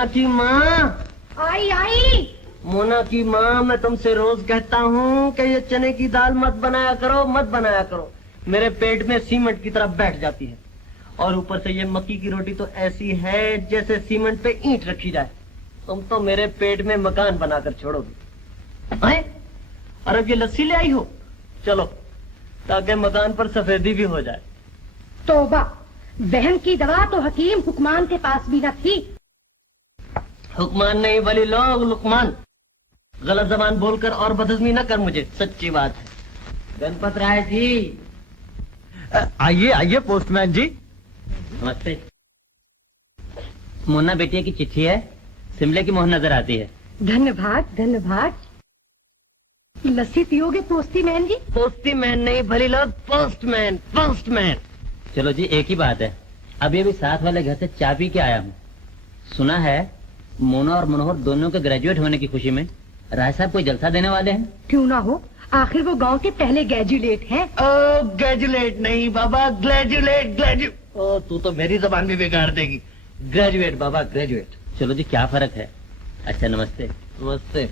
मोना की माँ। आई आई। मोना की माँ, मैं तुमसे रोज कहता हूँ कि ये चने की दाल मत बनाया करो, मत बनाया करो। मेरे पेट में सीमेंट की तरह बैठ जाती है। और ऊपर से ये मक्की की रोटी तो ऐसी है जैसे सीमेंट पे ईंट रखी जाए। तुम तो मेरे पेट में मकान बनाकर छोड़ोगी। अरे ये लस्सी ले आई हो? चलो, ताकि मकान पर सफेदी भी हो जाए। तौबा, बहन की दवा तो हकीम हुक्मान के पास भी न थी। हुक्मान नहीं वली लोग, लुकमान। गलत जबान बोलकर और बदहजमी न कर मुझे, सच्ची बात है। गणपत राय जी। आइए आइए पोस्टमैन जी। नमस्ते। मोना बेटिया की चिट्ठी है, शिमले की मोहर नजर आती है। धन्यवाद धन्यवाद। लस्सी पियोगे पोस्टमैन जी? पोस्टमैन नहीं भली लोग, पोस्टमैन पोस्टमैन। चलो जी, एक ही बात है। अभी अभी साथ वाले घर से चाय पी के आया हूँ। सुना है मोना और मनोहर दोनों के ग्रेजुएट होने की खुशी में राय साहब कोई जलसा देने वाले हैं। क्यों ना हो, आखिर वो गांव के पहले ग्रेजुएट हैं। ग्रेजुएट नहीं बाबा, ग्रेजुएट। ओ, तू तो मेरी जबान भी बिगाड़ देगी। ग्रेजुएट बाबा, ग्रेजुएट। चलो जी, क्या फर्क है। अच्छा, नमस्ते। नमस्ते।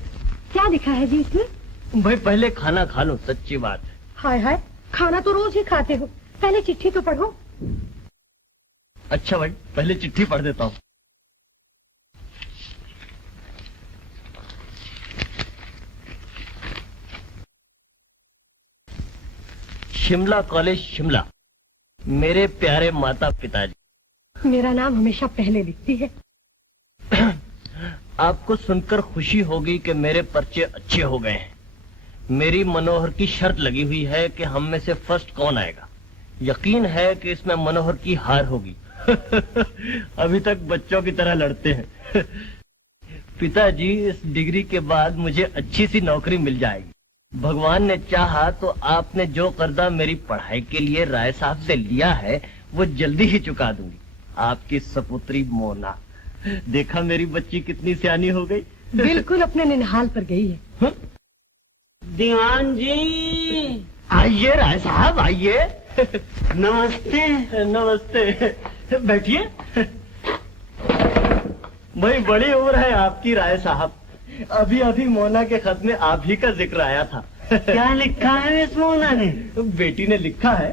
क्या लिखा है जी इसमें? भाई पहले खाना खा लो, सच्ची बात है। हाय हाय, खाना तो रोज ही खाते हो, पहले चिट्ठी तो पढ़ो। अच्छा भाई, पहले चिट्ठी पढ़ देता हूँ। शिमला कॉलेज, शिमला। मेरे प्यारे माता पिताजी। मेरा नाम हमेशा पहले लिखती है। आपको सुनकर खुशी होगी कि मेरे पर्चे अच्छे हो गए हैं। मेरी मनोहर की शर्त लगी हुई है कि हम में से फर्स्ट कौन आएगा। यकीन है कि इसमें मनोहर की हार होगी। अभी तक बच्चों की तरह लड़ते हैं। पिताजी, इस डिग्री के बाद मुझे अच्छी सी नौकरी मिल जाएगी। भगवान ने चाहा तो आपने जो कर्जा मेरी पढ़ाई के लिए राय साहब से लिया है वो जल्दी ही चुका दूंगी। आपकी सपुत्री मोना। देखा मेरी बच्ची कितनी सियानी हो गई। बिल्कुल अपने निनहाल पर गई है। दीवान जी, आइए राय साहब, आइए। नमस्ते। नमस्ते, बैठिए। भाई बड़ी उम्र है आपकी राय साहब। अभी अभी मोना के खत में आप ही का जिक्र आया था। क्या लिखा है इस मोना ने? बेटी ने लिखा है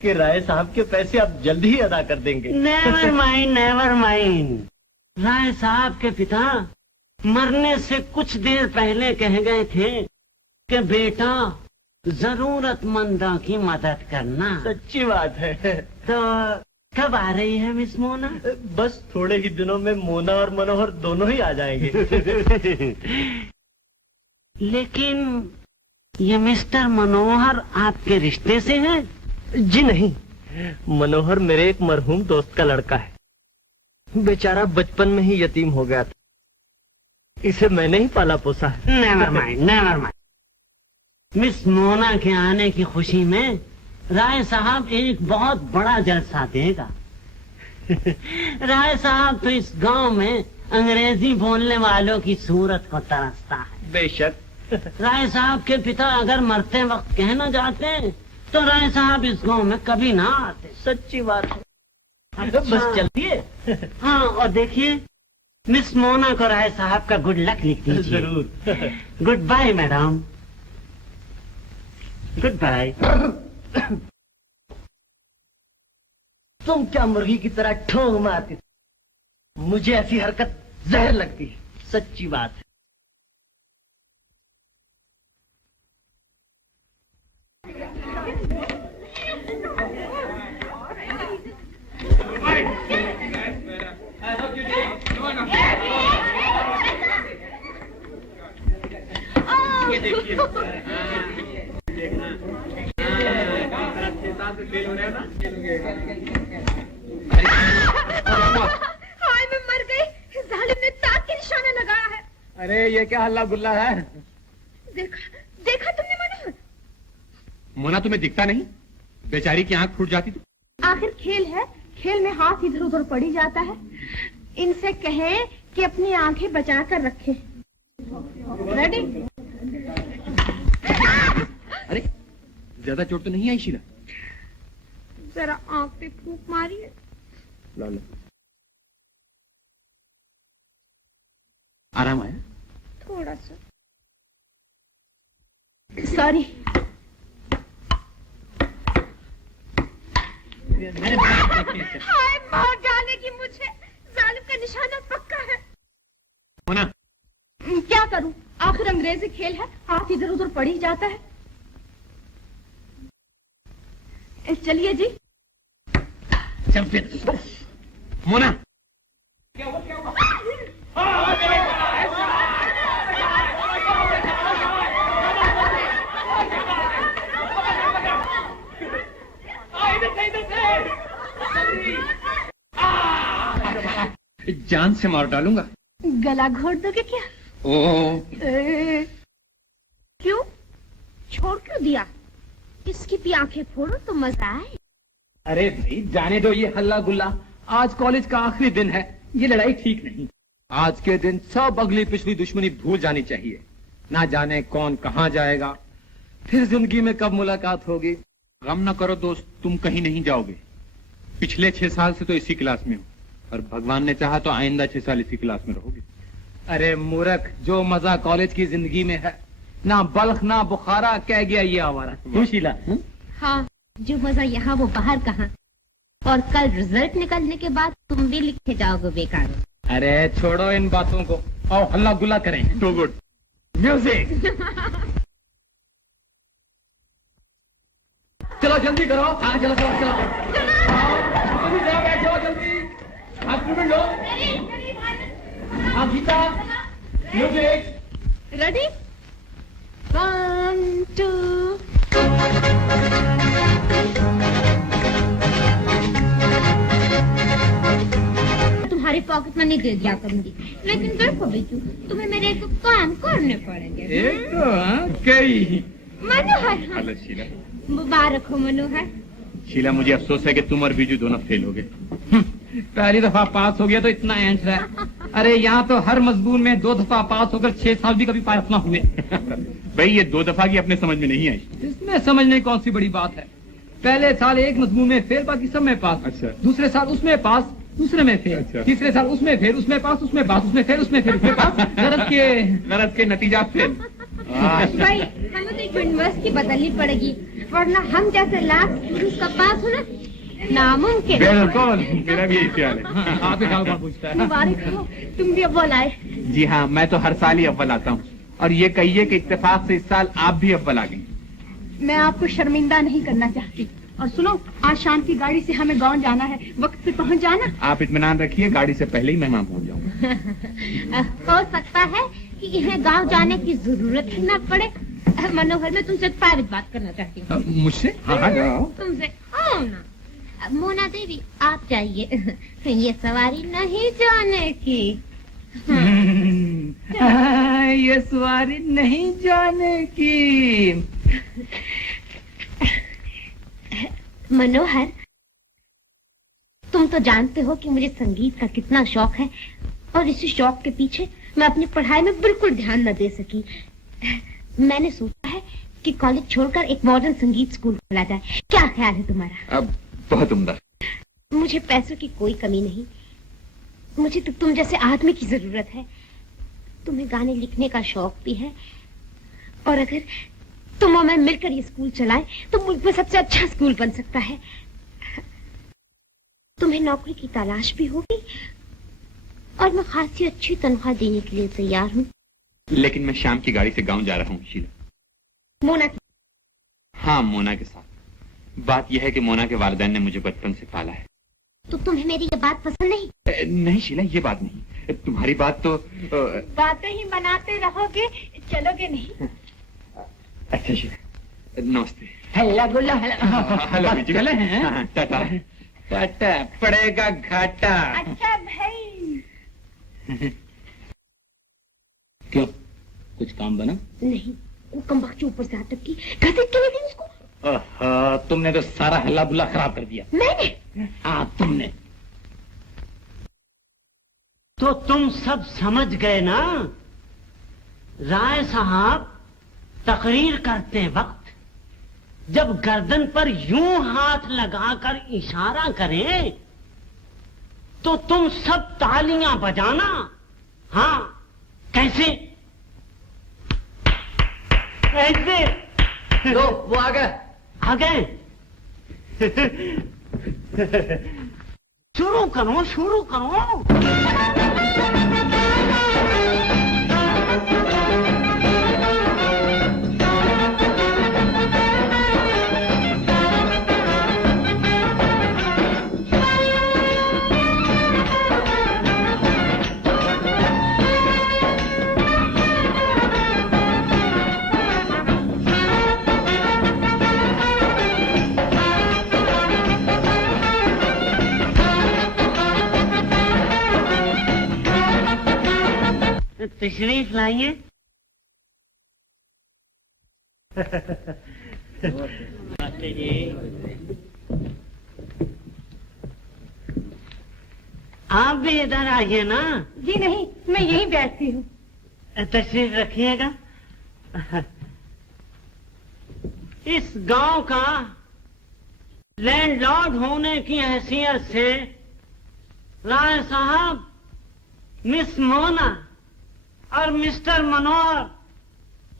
कि राय साहब के पैसे आप जल्दी ही अदा कर देंगे। Never mind, never mind. Rai साहब के पिता मरने से कुछ देर पहले कह गए थे कि बेटा जरूरतमंदों की मदद करना। सच्ची बात है। तो कब आ रही है मिस मोना? बस थोड़े ही दिनों में मोना और मनोहर दोनों ही आ जाएंगे। लेकिन ये मिस्टर मनोहर आपके रिश्ते से हैं? जी नहीं, मनोहर मेरे एक मरहूम दोस्त का लड़का है। बेचारा बचपन में ही यतीम हो गया था। इसे मैंने ही पाला पोसा है। Never mind, never mind. Miss Mona के आने की खुशी में राय साहब एक बहुत बड़ा जलसा देगा। राय साहब तो इस गांव में अंग्रेजी बोलने वालों की सूरत को तरसता है। बेशक। राय साहब के पिता अगर मरते वक्त कहना जाते तो राय साहब इस गांव में कभी ना आते। सच्ची बात है। अच्छा। बस चलिए। हाँ, और देखिए मिस मोना को राय साहब का गुड लक लिख दीजिए। जरूर। Goodbye madam. Goodbye. तुम क्या मुर्गी की तरह ठोंग मारती? मुझे ऐसी हरकत जहर लगती है, सच्ची बात है। ये देखिए। हाय मैं मर गई, जालिम ने ताक के निशाना लगाया है। अरे ये क्या हल्ला गुल्ला है? देखा तुमने मनोहर? मोना तुम्हें दिखता नहीं? बेचारी की आंख फूट जाती तो। आखिर खेल है, खेल में हाथ इधर उधर पड़ी जाता है। इनसे कहें कि अपनी आंखें बचा कर रखें। रेडी? अरे ज्यादा चोट तो नहीं आई शीला? जरा आंख पे फूंक मारी है। ला ला। थोड़ा सा। सॉरी। हाय मार डालेगी मुझे। जालिम का निशाना पक्का है। मोना, क्या करूं? आखिर अंग्रेजी खेल है, हाथ इधर उधर पड़ ही जाता है। चलिए जी। चल फिर। मोना, जान से मार डालूंगा। गला घोट दोगे क्या? ओ, क्यों? छोड़ क्यों दिया? इसकी भी आंखें फोड़ो तो मजा आए। अरे भाई जाने दो ये हल्ला गुल्ला। आज कॉलेज का आखिरी दिन है, ये लड़ाई ठीक नहीं। आज के दिन सब अगली पिछली दुश्मनी भूल जानी चाहिए। ना जाने कौन कहाँ जाएगा, फिर जिंदगी में कब मुलाकात होगी। गम न करो दोस्त, तुम कहीं नहीं जाओगे। पिछले 6 साल से तो इसी क्लास में हो, और भगवान ने चाहा तो आइंदा 6 साल इसी क्लास में रहोगे। अरे मूर्ख, जो मजा कॉलेज की जिंदगी में है, ना बल्ख ना बुखारा, कह गया ये आवारा। शीला, हाँ, जो मजा यहाँ वो बाहर कहाँ। और कल रिजल्ट निकलने के बाद तुम भी लिखे जाओगे बेकार। अरे छोड़ो इन बातों को, आओ हल्ला गुल्ला करें। To good music. चलो जल्दी करो। हाँ चलो चलो चलो, जल्दी जाओ, बैठो जल्दी। हाथ में लो। हाँ गीता, म्यूजिक रेडी? 1 2। तुम्हारी पॉकेट मनी दे दिया करूंगी, लेकिन देखो बेचू, तुम्हें मेरे एक काम करने पड़ेंगे। कई मनोहर। हेलो शीला। मुबारक हो मनोहर। शीला, मुझे अफसोस है कि तुम और बीजू दोनों फेल हो गए। पहली दफा पास हो गया तो इतना एंट रहा है। अरे यहाँ तो हर मजमून में 2 दफा पास होकर 6 साल भी कभी पास ना हुए। भाई ये 2 दफा की अपने समझ में नहीं आई। इसमें समझने कौन सी बड़ी बात है। पहले साल एक मजमून में फेल, बाकी सब में पास। अच्छा। दूसरे साल उसमें पास, दूसरे में फेल। अच्छा। तीसरे साल उसमें फेल, उसमें पास, उसमें पास, उसमें फेल, उसमें फेल, उसमें पास। गरज के नतीजा फेल। भाई हमें तो यूनिवर्सिटी बदलनी पड़ेगी, वरना हम जैसे लाख स्टूडेंट्स का पास होना नामुमकिन। बिल्कुल, मेरा भी यही ख्याल है। आप ही कहाँ पूछता है। मुबारक हो, तुम भी अव्वल आए। जी हाँ, मैं तो हर साल ही अव्वल आता हूँ, और ये कहिए कि इत्तेफाक से इस साल आप भी अव्वल आ गई। मैं आपको शर्मिंदा नहीं करना चाहती। और सुनो, आज शाम की गाड़ी से हमें गांव जाना है, वक्त पे पहुंच जाना। आप इत्मीनान रखिए, गाड़ी से पहले ही मैं वहाँ पहुँच जाऊँगा। हो सकता है कि इन्हें गांव जाने की जरूरत ही न पड़े। मनोहर, मैं तुमसे प्राइवेट बात करना चाहती हूँ। मुझसे? हाँ जाओ। तुमसे आओ ना। मोना देवी, आप जाइए, ये सवारी नहीं जाने की। ये सवारी नहीं जाने की। मनोहर, तुम तो जानते हो कि मुझे संगीत का कितना शौक है, और इसी शौक के पीछे मैं अपनी पढ़ाई में बिल्कुल ध्यान न दे सकी। मैंने सोचा है कि कॉलेज छोड़कर एक मॉडर्न संगीत स्कूल खोला जाए। क्या ख्याल है तुम्हारा? अब बहुत उम्दा। मुझे पैसों की कोई कमी नहीं, मुझे तो तुम जैसे आदमी की जरूरत है। तुम्हें गाने लिखने का शौक भी है, और अगर तुम और मैं मिलकर ये स्कूल चलाएं तो मुल्क में सबसे अच्छा स्कूल बन सकता है। तुम्हें नौकरी की तलाश भी होगी, और मैं खासी अच्छी तनख्वाह देने के लिए तैयार हूँ। लेकिन मैं शाम की गाड़ी से गांव जा रहा हूँ शीला। मोना? हाँ, मोना के साथ। बात यह है कि मोना के वालिदैन ने मुझे बचपन से पाला है। तो तुम्हें मेरी ये बात पसंद नहीं? नहीं शीला, ये बात नहीं। तुम्हारी बात तो बातें ही बनाते रहोगे, चलोगे नहीं। अच्छा शीला, नमस्ते। हल्ला गुल्ला। हेलो बीजू। हाँ, टाटा। टाटा पड़ेगा घाटा। अच्छा भाई। क्यों, कुछ काम बना? नहीं, वो कमबख्त ऊपर से हाथ की घसीट के ले गई उसको। तुमने तो सारा हल्ला बुल्ला खराब कर दिया। मैंने? हाँ तुमने। तो तुम सब समझ गए ना? राय साहब तकरीर करते वक्त जब गर्दन पर यूं हाथ लगाकर इशारा करें तो तुम सब तालियां बजाना। हाँ, कैसे? ऐसे लो वो आ गए। आ गए। शुरू करो, शुरू करो। तशरीफ लाइए। आप भी इधर आइए ना। जी नहीं, मैं यहीं बैठती हूँ। तशरीफ रखिएगा। इस गांव का लैंडलॉर्ड होने की हैसियत से राय साहब, मिस मोना और मिस्टर मनोहर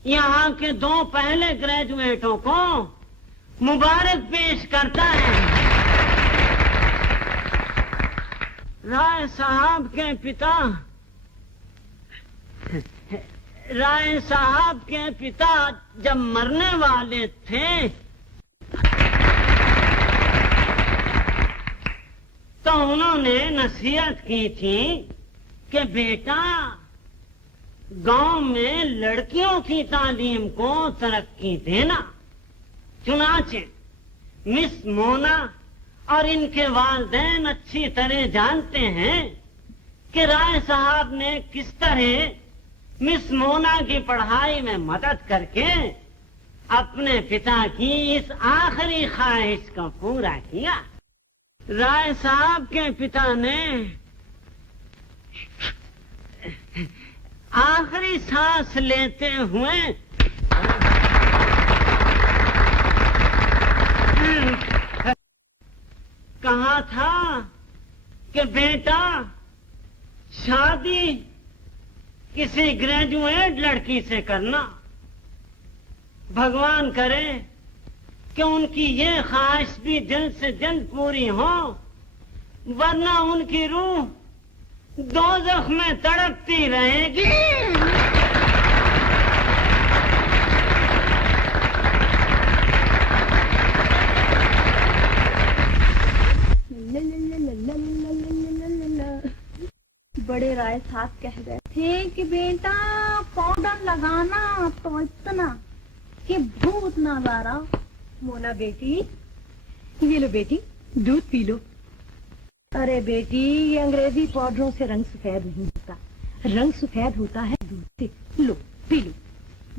यहाँ के 2 पहले ग्रेजुएटों को मुबारक पेश करता है। राय साहब के पिता जब मरने वाले थे तो उन्होंने नसीहत की थी कि बेटा, गांव में लड़कियों की तालीम को तरक्की देना। चुनाचे मिस मोना और इनके वालिदैन अच्छी तरह जानते हैं कि राय साहब ने किस तरह मिस मोना की पढ़ाई में मदद करके अपने पिता की इस आखिरी ख्वाहिश को पूरा किया। राय साहब के पिता ने आखिरी सांस लेते हुए कहा था कि बेटा, शादी किसी ग्रेजुएट लड़की से करना। भगवान करे कि उनकी ये ख्वाहिश भी जल्द से जल्द पूरी हो, वरना उनकी रूह दोज़ख में तड़पती रहेगी। बड़े राय साहब कह रहे थे कि बेटा, पाउडर लगाना तो इतना कि भूत ना लारा। मोना बेटी, ये लो बेटी, दूध पी लो। अरे बेटी, ये अंग्रेजी पाउडरों से रंग सफेद नहीं होता, रंग सफेद होता है दूध से। लो पी लो।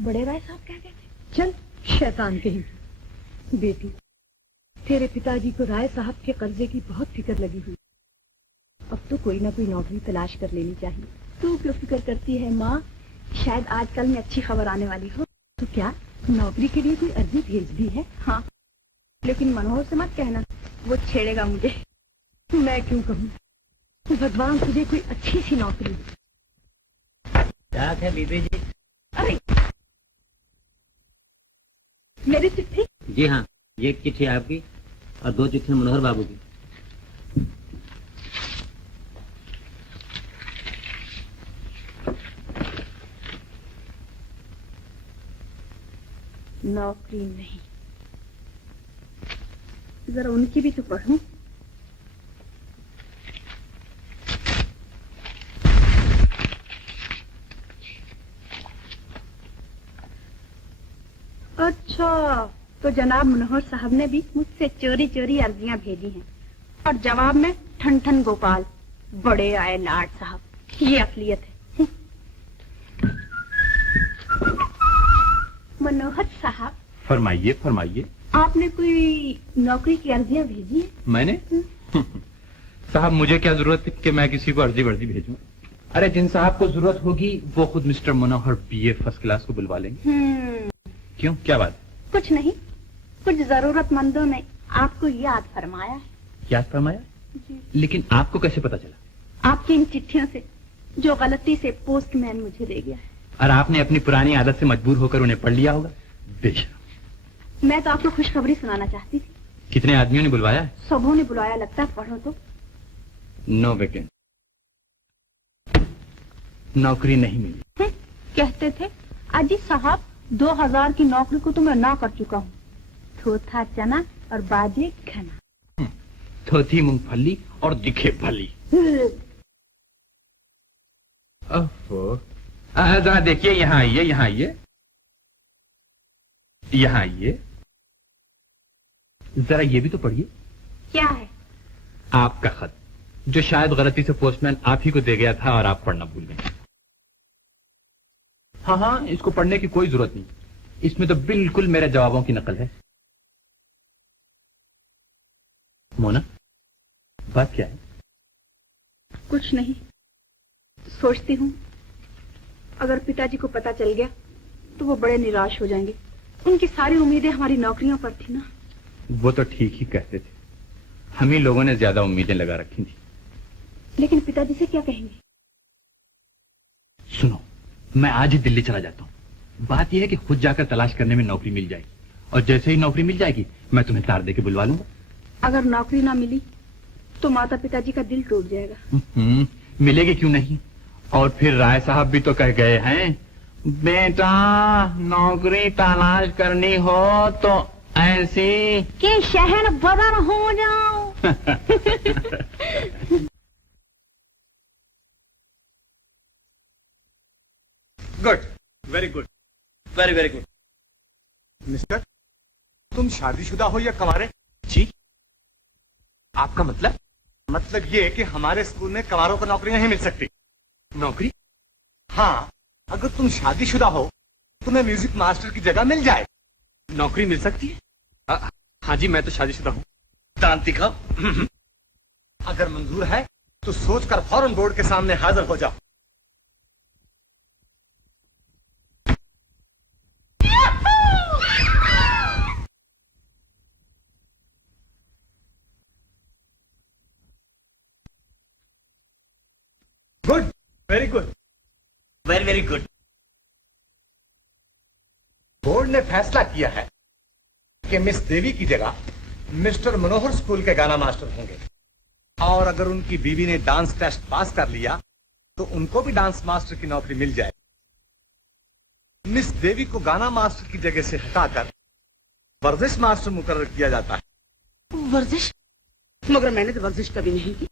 बड़े राय साहब कह गए थे। चल शैतान कहीं। बेटी, तेरे पिताजी को राय साहब के कर्जे की बहुत फिक्र लगी हुई। अब तो कोई ना कोई नौकरी तलाश कर लेनी चाहिए। तू क्यों फिक्र करती है माँ? शायद आजकल में अच्छी खबर आने वाली हो। तो क्या नौकरी के लिए कोई अर्जी भेज दी है? हाँ, लेकिन मनोहर से मत कहना, वो छेड़ेगा मुझे। मैं क्यों कहूँ? भगवान तुझे कोई अच्छी सी नौकरी। क्या है बीबी जी? अरे मेरी चिट्ठी? जी हाँ, ये एक चिट्ठी आपकी और 2 चिट्ठी मनोहर बाबू की। नौकरी नहीं, जरा उनकी भी तो पढ़ूं। अच्छा, तो जनाब मनोहर साहब ने भी मुझसे चोरी चोरी अर्जियां भेजी हैं और जवाब में ठन ठन गोपाल। बड़े आए लाड साहब, ये असलियत है। मनोहर साहब, फरमाइए फरमाइए। आपने कोई नौकरी की अर्जियां भेजी है? मैंने? साहब, मुझे क्या जरूरत है कि मैं किसी को अर्जी वर्जी भेजूं? अरे जिन साहब को जरूरत होगी वो खुद मिस्टर मनोहर बीए फर्स्ट क्लास को बुलवा लेंगे। क्यों, क्या बात? कुछ नहीं, कुछ जरूरतमंदों ने आपको याद फरमाया है। याद फरमाया? जी। लेकिन आपको कैसे पता चला? आपकी इन चिट्ठियों से, जो गलती से पोस्टमैन मुझे दे गया है। और आपने अपनी पुरानी आदत से मजबूर होकर उन्हें पढ़ लिया होगा। बेशर्म। मैं तो आपको खुशखबरी सुनाना चाहती थी। कितने आदमियों ने बुलवाया है? सबों ने बुलाया, लगता है पढ़ो तो। नो वैकेंट, नौकरी नहीं मिली। कहते थे अजी साहब 2000 की नौकरी को तो मैं ना कर चुका हूँ। थोथा चना और बाजे खाना। थोथी मूंगफली और दिखे भली। ओहो, जरा देखिए, यहाँ आइए, यहाँ आइए, यहाँ आइए, जरा ये भी तो पढ़िए। क्या है? आपका खत, जो शायद गलती से पोस्टमैन आप ही को दे गया था और आप पढ़ना भूल गए। हाँ हाँ, इसको पढ़ने की कोई जरूरत नहीं, इसमें तो बिल्कुल मेरे जवाबों की नकल है। मोना, बात क्या है? कुछ नहीं, सोचती हूँ अगर पिताजी को पता चल गया तो वो बड़े निराश हो जाएंगे। उनकी सारी उम्मीदें हमारी नौकरियों पर थी ना। वो तो ठीक ही कहते थे, हम ही लोगों ने ज्यादा उम्मीदें लगा रखी थी। लेकिन पिताजी से क्या कहेंगे? सुनो, मैं आज ही दिल्ली चला जाता हूँ। बात यह है कि खुद जाकर तलाश करने में नौकरी मिल जाएगी, और जैसे ही नौकरी मिल जाएगी मैं तुम्हें तार दे के बुलवा लूंगा। अगर नौकरी ना मिली तो माता पिताजी का दिल टूट जाएगा। मिलेगी क्यों नहीं, और फिर राय साहब भी तो कह गए हैं, बेटा नौकरी तलाश करनी हो तो ऐसी कि शहर बदर हो जाओ। Good, very good, very very good. Mister, तुम शादीशुदा हो या कंवारे? जी, आपका मतलब? मतलब ये कि हमारे स्कूल में कंवारों को नौकरी नहीं मिल सकती। नौकरी? हाँ, अगर तुम शादीशुदा हो तुम्हें म्यूजिक मास्टर की जगह मिल जाए। नौकरी मिल सकती है? हाँ जी, मैं तो शादीशुदा हूँ। दांत दिखाओ। अगर मंजूर है तो सोचकर फौरन बोर्ड के सामने हाजिर हो जाओ। Good, very good, very very good. Board ने फैसला किया है कि मिस देवी की जगह मिस्टर मनोहर स्कूल के गाना मास्टर होंगे, और अगर उनकी बीवी ने डांस टेस्ट पास कर लिया तो उनको भी डांस मास्टर की नौकरी मिल जाए। मिस देवी को गाना मास्टर की जगह से हटाकर वर्जिश मास्टर मुकर्रर किया जाता है। वर्जिश? मगर मैंने तो वर्जिश कभी नहीं की।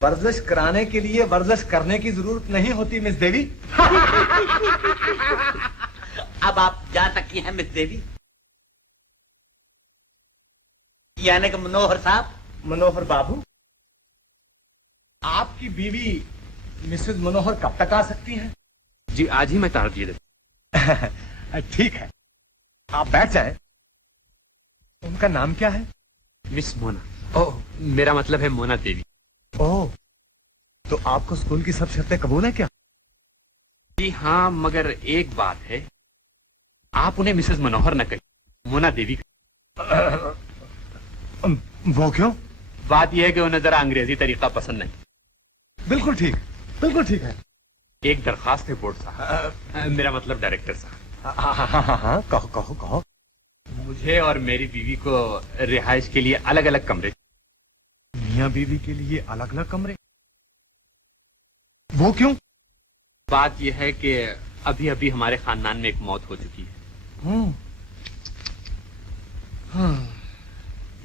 वर्जिश कराने के लिए वर्जिश करने की जरूरत नहीं होती मिस देवी। अब आप जा सकती हैं मिस देवी। यानी कि मनोहर साहब। मनोहर बाबू, आपकी बीवी मिसेज मनोहर कब तक आ सकती हैं? जी, आज ही मैं तार दिए देता। ठीक है, आप बैठ जाएं। उनका नाम क्या है? मिस मोना। ओह, मेरा मतलब है मोना देवी। ओह, तो आपको स्कूल की सब शर्तें कबूल है क्या? जी हाँ, मगर एक बात है, आप उन्हें मिसेस मनोहर न कहिए, मोना देवी। वो क्यों? बात यह है कि उन्हें जरा अंग्रेजी तरीका पसंद नहीं। बिल्कुल ठीक, बिल्कुल ठीक है। एक दरखास्त है बोर्ड साहब, मेरा मतलब डायरेक्टर साहब। हाँ, कहो कहो कहो। मुझे और मेरी बीवी को रिहाइश के लिए अलग अलग कमरे। मियाँ बीवी के लिए अलग अलग कमरे? वो क्यों? बात यह है कि अभी अभी हमारे खानदान में एक मौत हो चुकी है।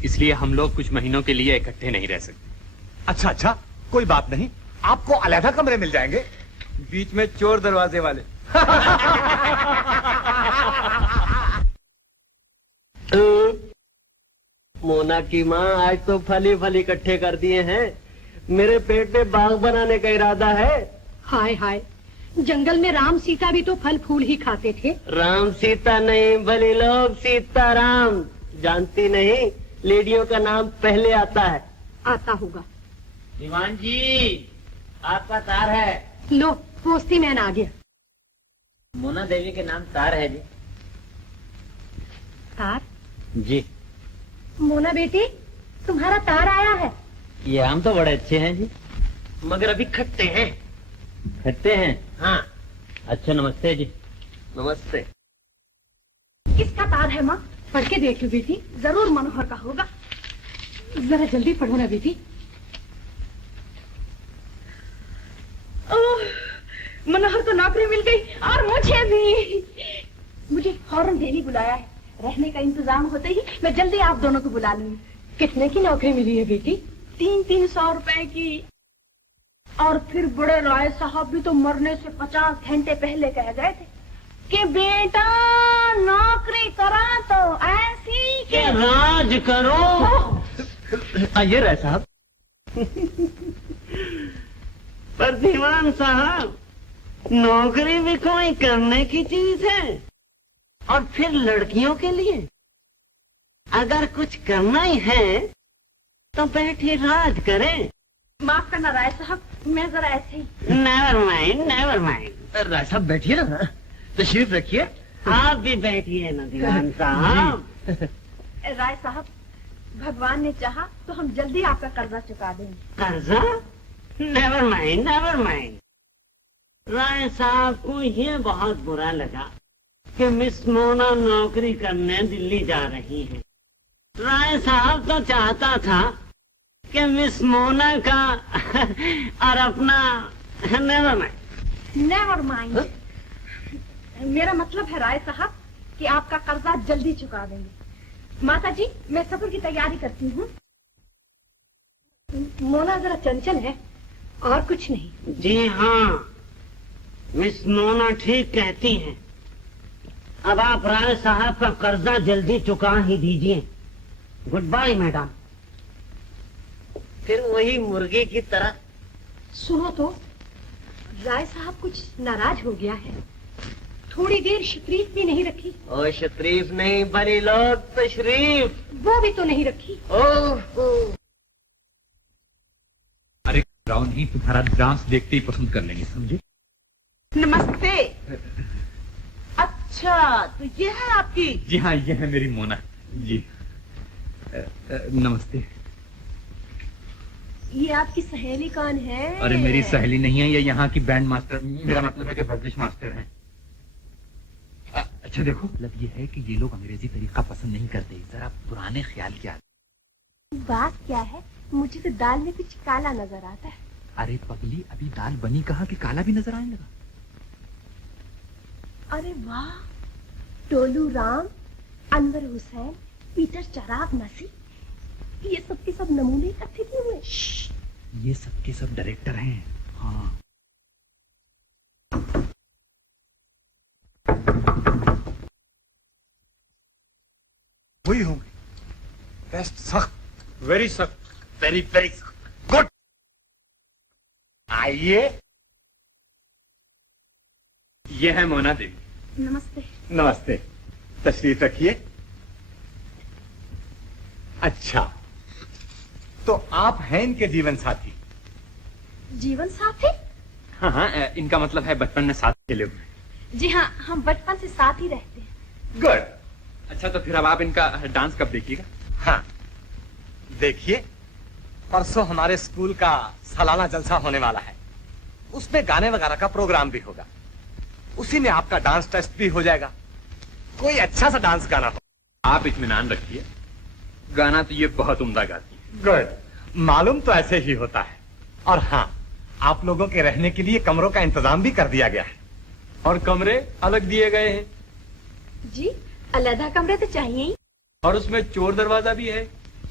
इसलिए हम लोग कुछ महीनों के लिए इकट्ठे नहीं रह सकते। अच्छा अच्छा, कोई बात नहीं, आपको अलग कमरे मिल जाएंगे, बीच में चोर दरवाजे वाले। मोना की माँ, आज तो फली फली इकट्ठे कर दिए हैं। मेरे पेट में बाग बनाने का इरादा है। हाय हाय, जंगल में राम सीता भी तो फल फूल ही खाते थे। राम सीता नहीं, भले लोग सीताराम। जानती नहीं, लेडियों का नाम पहले आता है। आता होगा। दीवान जी, आपका तार है। लो, पोस्ती मैन आ गया। मोना देवी के नाम तार है जी। तार? जी। मोना बेटी, तुम्हारा तार आया है। ये आम तो बड़े अच्छे हैं जी, मगर अभी खट्टे हैं। खट्टे हैं? हाँ। अच्छा, नमस्ते जी। नमस्ते। किसका याद है माँ? पढ़ के देख लो बेटी। जरूर मनोहर का होगा। जरा जल्दी पढ़ो ना बेटी। ओह, मनोहर को नौकरी मिल गई और मुझे भी। मुझे फौरन दिल्ली बुलाया है। रहने का इंतजाम होते ही मैं जल्दी आप दोनों को बुला लूंगी। कितने की नौकरी मिली है बेटी? 300 रुपए की। और फिर बड़े राय साहब भी तो मरने से 50 घंटे पहले कह गए थे कि बेटा नौकरी करा तो ऐसी कि राज करो। आइए राय साहब। पर दीवान साहब, नौकरी भी कोई करने की चीज है। और फिर लड़कियों के लिए अगर कुछ करना ही है तो बैठे राज करें। माफ करना राय साहब, मैं जरा ऐसे ही। Never mind, never mind. Rai साहब बैठिए ना, तशरीफ रखिए। आप भी बैठिए ना दीवान साहब। राय साहब, भगवान ने चाहा तो हम जल्दी आपका कर्जा चुका देंगे। कर्जा? Never mind, never mind. Rai साहब को ये बहुत बुरा लगा कि मिस मोना नौकरी करने दिल्ली जा रही है। राय साहब तो चाहता था कि मिस मोना का और अपना नेवर माइंड। Never mind. मेरा मतलब है राय साहब कि आपका कर्जा जल्दी चुका देंगे। माता जी, मैं सफर की तैयारी करती हूँ। मोना जरा चंचल है और कुछ नहीं। जी हाँ, मिस मोना ठीक कहती हैं। अब आप राय साहब का कर्जा जल्दी चुका ही दीजिए। Goodbye madam. फिर वही मुर्गे की तरह। सुनो तो, राय साहब कुछ नाराज हो गया है। थोड़ी देर शतरीफ भी नहीं रखी। ओ शतरीफ नहीं बनी लोग तशरीफ। वो भी तो नहीं रखी। ओह अरे राव नहीं, तुम्हारा डांस देखते ही पसंद कर लेंगे, समझे? नमस्ते। अच्छा, तो ये है आपकी? जी हाँ, ये है मेरी मोना जी। नमस्ते। ये आपकी सहेली कौन है? अरे मेरी सहेली नहीं है, ये यहाँ की बैंड मास्टर, मेरा मतलब है कि वर्जिश मास्टर है। अच्छा देखो, मतलब ये है कि ये लोग अंग्रेजी तरीका पसंद नहीं करते, जरा पुराने ख्याल के आते। बात क्या है? मुझे तो दाल में कुछ काला नजर आता है। अरे पगली, अभी दाल बनी कहा कि काला भी नजर आने लगा। अरे वाह, टोलू राम, अनवर हुसैन, पीटर चराग मसीह, ये सब के सब नमूने इकट्ठे किए हुए। ये सब के सब डायरेक्टर हैं। हाँ, वही होंगे। बेस्ट सख्त, वेरी सख्त, वेरी वेरी सख्त। गुड। आइए। ये है मोना देवी। नमस्ते। नमस्ते, तशरीफ रखिए। अच्छा, तो आप हैं इनके जीवन साथी? जीवन साथी? हाँ हाँ, इनका मतलब है बचपन में साथ खेले हुए। जी हाँ, हम बचपन से साथ ही रहते हैं। गुड। अच्छा, तो फिर अब आप इनका डांस कब देखिएगा? हाँ, देखिए, परसों हमारे स्कूल का सालाना जलसा होने वाला है। उसमें गाने वगैरह का प्रोग्राम भी होगा। उसी में आपका डांस टेस्ट भी हो जाएगा। कोई अच्छा सा डांस गाना हो। आप इत्मीनान रखिए, गाना तो ये बहुत उम्दा गाती है। गुड। मालूम तो ऐसे ही होता है। और हाँ, आप लोगों के रहने के लिए कमरों का इंतजाम भी कर दिया गया है। और कमरे अलग दिए गए हैं। जी, अलग कमरे तो चाहिए ही। और उसमें चोर दरवाजा भी है।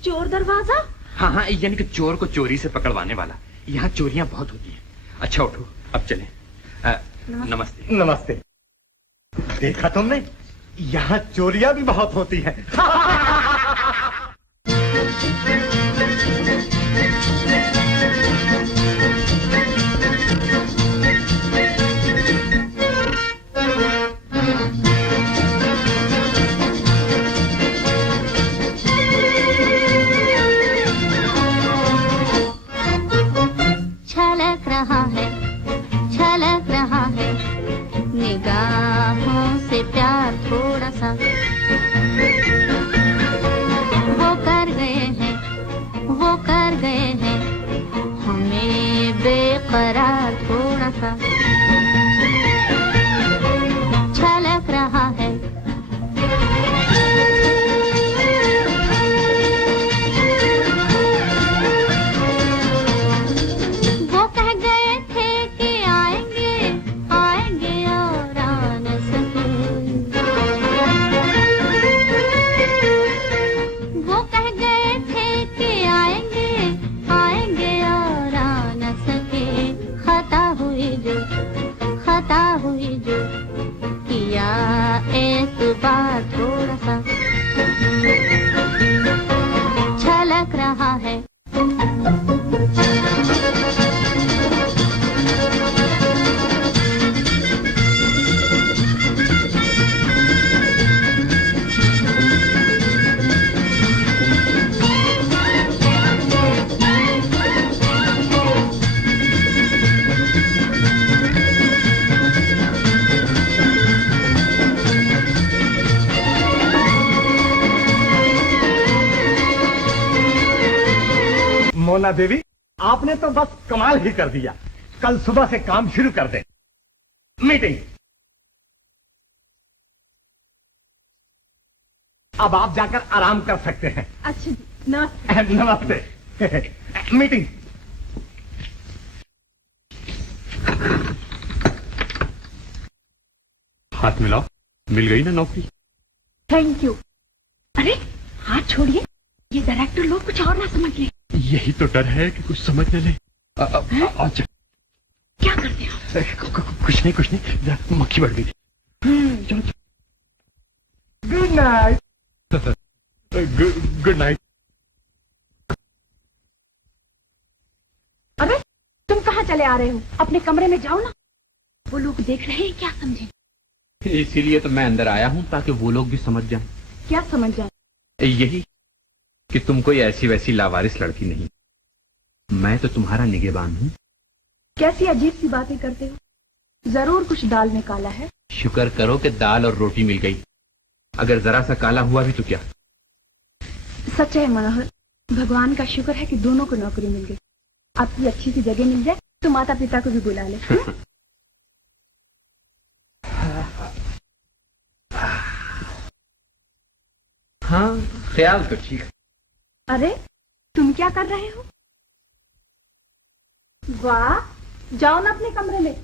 चोर दरवाजा? हाँ हाँ, यानी कि चोर को चोरी से पकड़वाने वाला। यहाँ चोरियां बहुत होती हैं। अच्छा उठो, अब चलें। नमस्ते। नमस्ते। देखा तुमने, यहाँ चोरियां भी बहुत होती हैं। छलक रहा है निगाहों से प्यार थोड़ा सा। मोना देवी, आपने तो बस कमाल ही कर दिया। कल सुबह से काम शुरू कर दे। मीटिंग। अब आप जाकर आराम कर सकते हैं। अच्छा जी, नमस्ते। नमस्ते। मीटिंग। हाथ मिलाओ, मिल गई ना नौकरी। Thank you. अरे हाथ छोड़िए, ये डायरेक्टर लोग कुछ और ना समझ ले। यही तो डर है कि कुछ समझ न ले। अच्छा, क्या करते हो? कुछ नहीं, मक्खी बढ़ गई। चलो। Good night. Good night. अरे तुम कहाँ चले आ रहे हो? अपने कमरे में जाओ ना, वो लोग देख रहे हैं, क्या समझे? इसीलिए तो मैं अंदर आया हूँ, ताकि वो लोग भी समझ जाएं। क्या समझ जाए? यही कि तुम कोई ऐसी वैसी लावारिस लड़की नहीं, मैं तो तुम्हारा निगहबान हूँ। कैसी अजीब सी बातें करते हो। जरूर कुछ दाल में काला है। शुक्र करो कि दाल और रोटी मिल गई, अगर जरा सा काला हुआ भी तो क्या। सच है मनोहर, भगवान का शुक्र है कि दोनों को नौकरी मिल गई। आपकी अच्छी सी जगह मिल जाए तो माता पिता को भी बुला ले। हाँ, ख्याल तो ठीक है। अरे तुम क्या कर रहे हो? वाह, जाओ ना अपने कमरे में।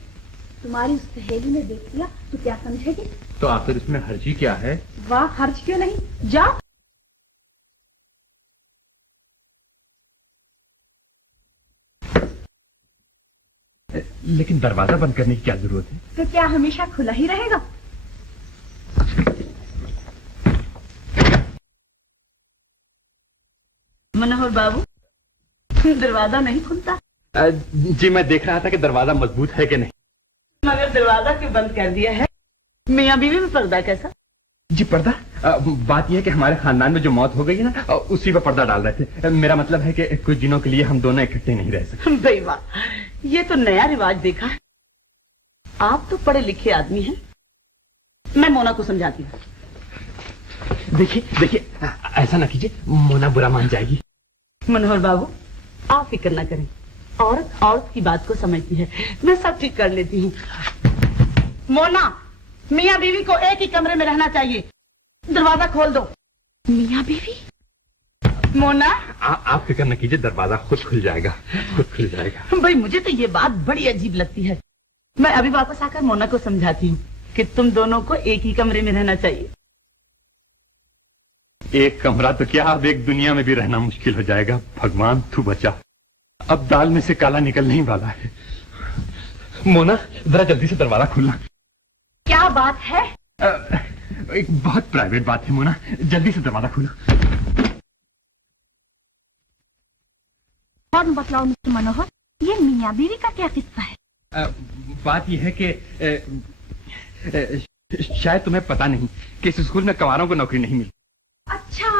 तुम्हारी उस सहेली ने देख लिया तो क्या समझेगी? तो आखिर इसमें हर्जी क्या है? वाह, हर्ज क्यों नहीं, जाओ। लेकिन दरवाजा बंद करने की क्या जरूरत है? तो क्या हमेशा खुला ही रहेगा? मनोहर बाबू, दरवाजा नहीं खुलता। जी मैं देख रहा था कि दरवाजा मजबूत है कि नहीं। मगर दरवाजा क्यों बंद कर दिया है? मियाँ बीवी में पर्दा कैसा? जी पर्दा, बात यह है कि हमारे खानदान में जो मौत हो गई है ना, उसी पर पर्दा डाल रहे थे। मेरा मतलब है कि कुछ दिनों के लिए हम दोनों इकट्ठे नहीं रह सकते। भाई वाह, ये तो नया रिवाज देखा है। आप तो पढ़े लिखे आदमी हैं। मैं मोना को समझाती हूँ। देखिए ऐसा ना कीजिए, मोना बुरा मान जाएगी। मनोहर बाबू, आप फिक्र न करें, औरत औरत की बात को समझती है। मैं सब ठीक कर लेती हूँ। मोना, मियाँ बीवी को एक ही कमरे में रहना चाहिए। दरवाजा खोल दो। मियाँ बीवी? मोना, आप फिक्र न कीजिए, दरवाजा खुद खुल जाएगा, खुद खुल जाएगा। भाई मुझे तो ये बात बड़ी अजीब लगती है। मैं अभी वापस आकर मोना को समझाती हूँ कि तुम दोनों को एक ही कमरे में रहना चाहिए। एक कमरा तो क्या, अब एक दुनिया में भी रहना मुश्किल हो जाएगा। भगवान तू बचा, अब दाल में से काला निकलने ही वाला है। मोना जरा जल्दी से दरवाजा खोलना। क्या बात है? एक बहुत प्राइवेट बात है मोना, जल्दी से दरवाजा खोलो। और बतलाओ मिस्टर मनोहर, ये मियाँ बीवी का क्या किस्सा है? बात यह है कि शायद तुम्हें पता नहीं कि इस स्कूल में कंवारों को नौकरी नहीं मिली। अच्छा,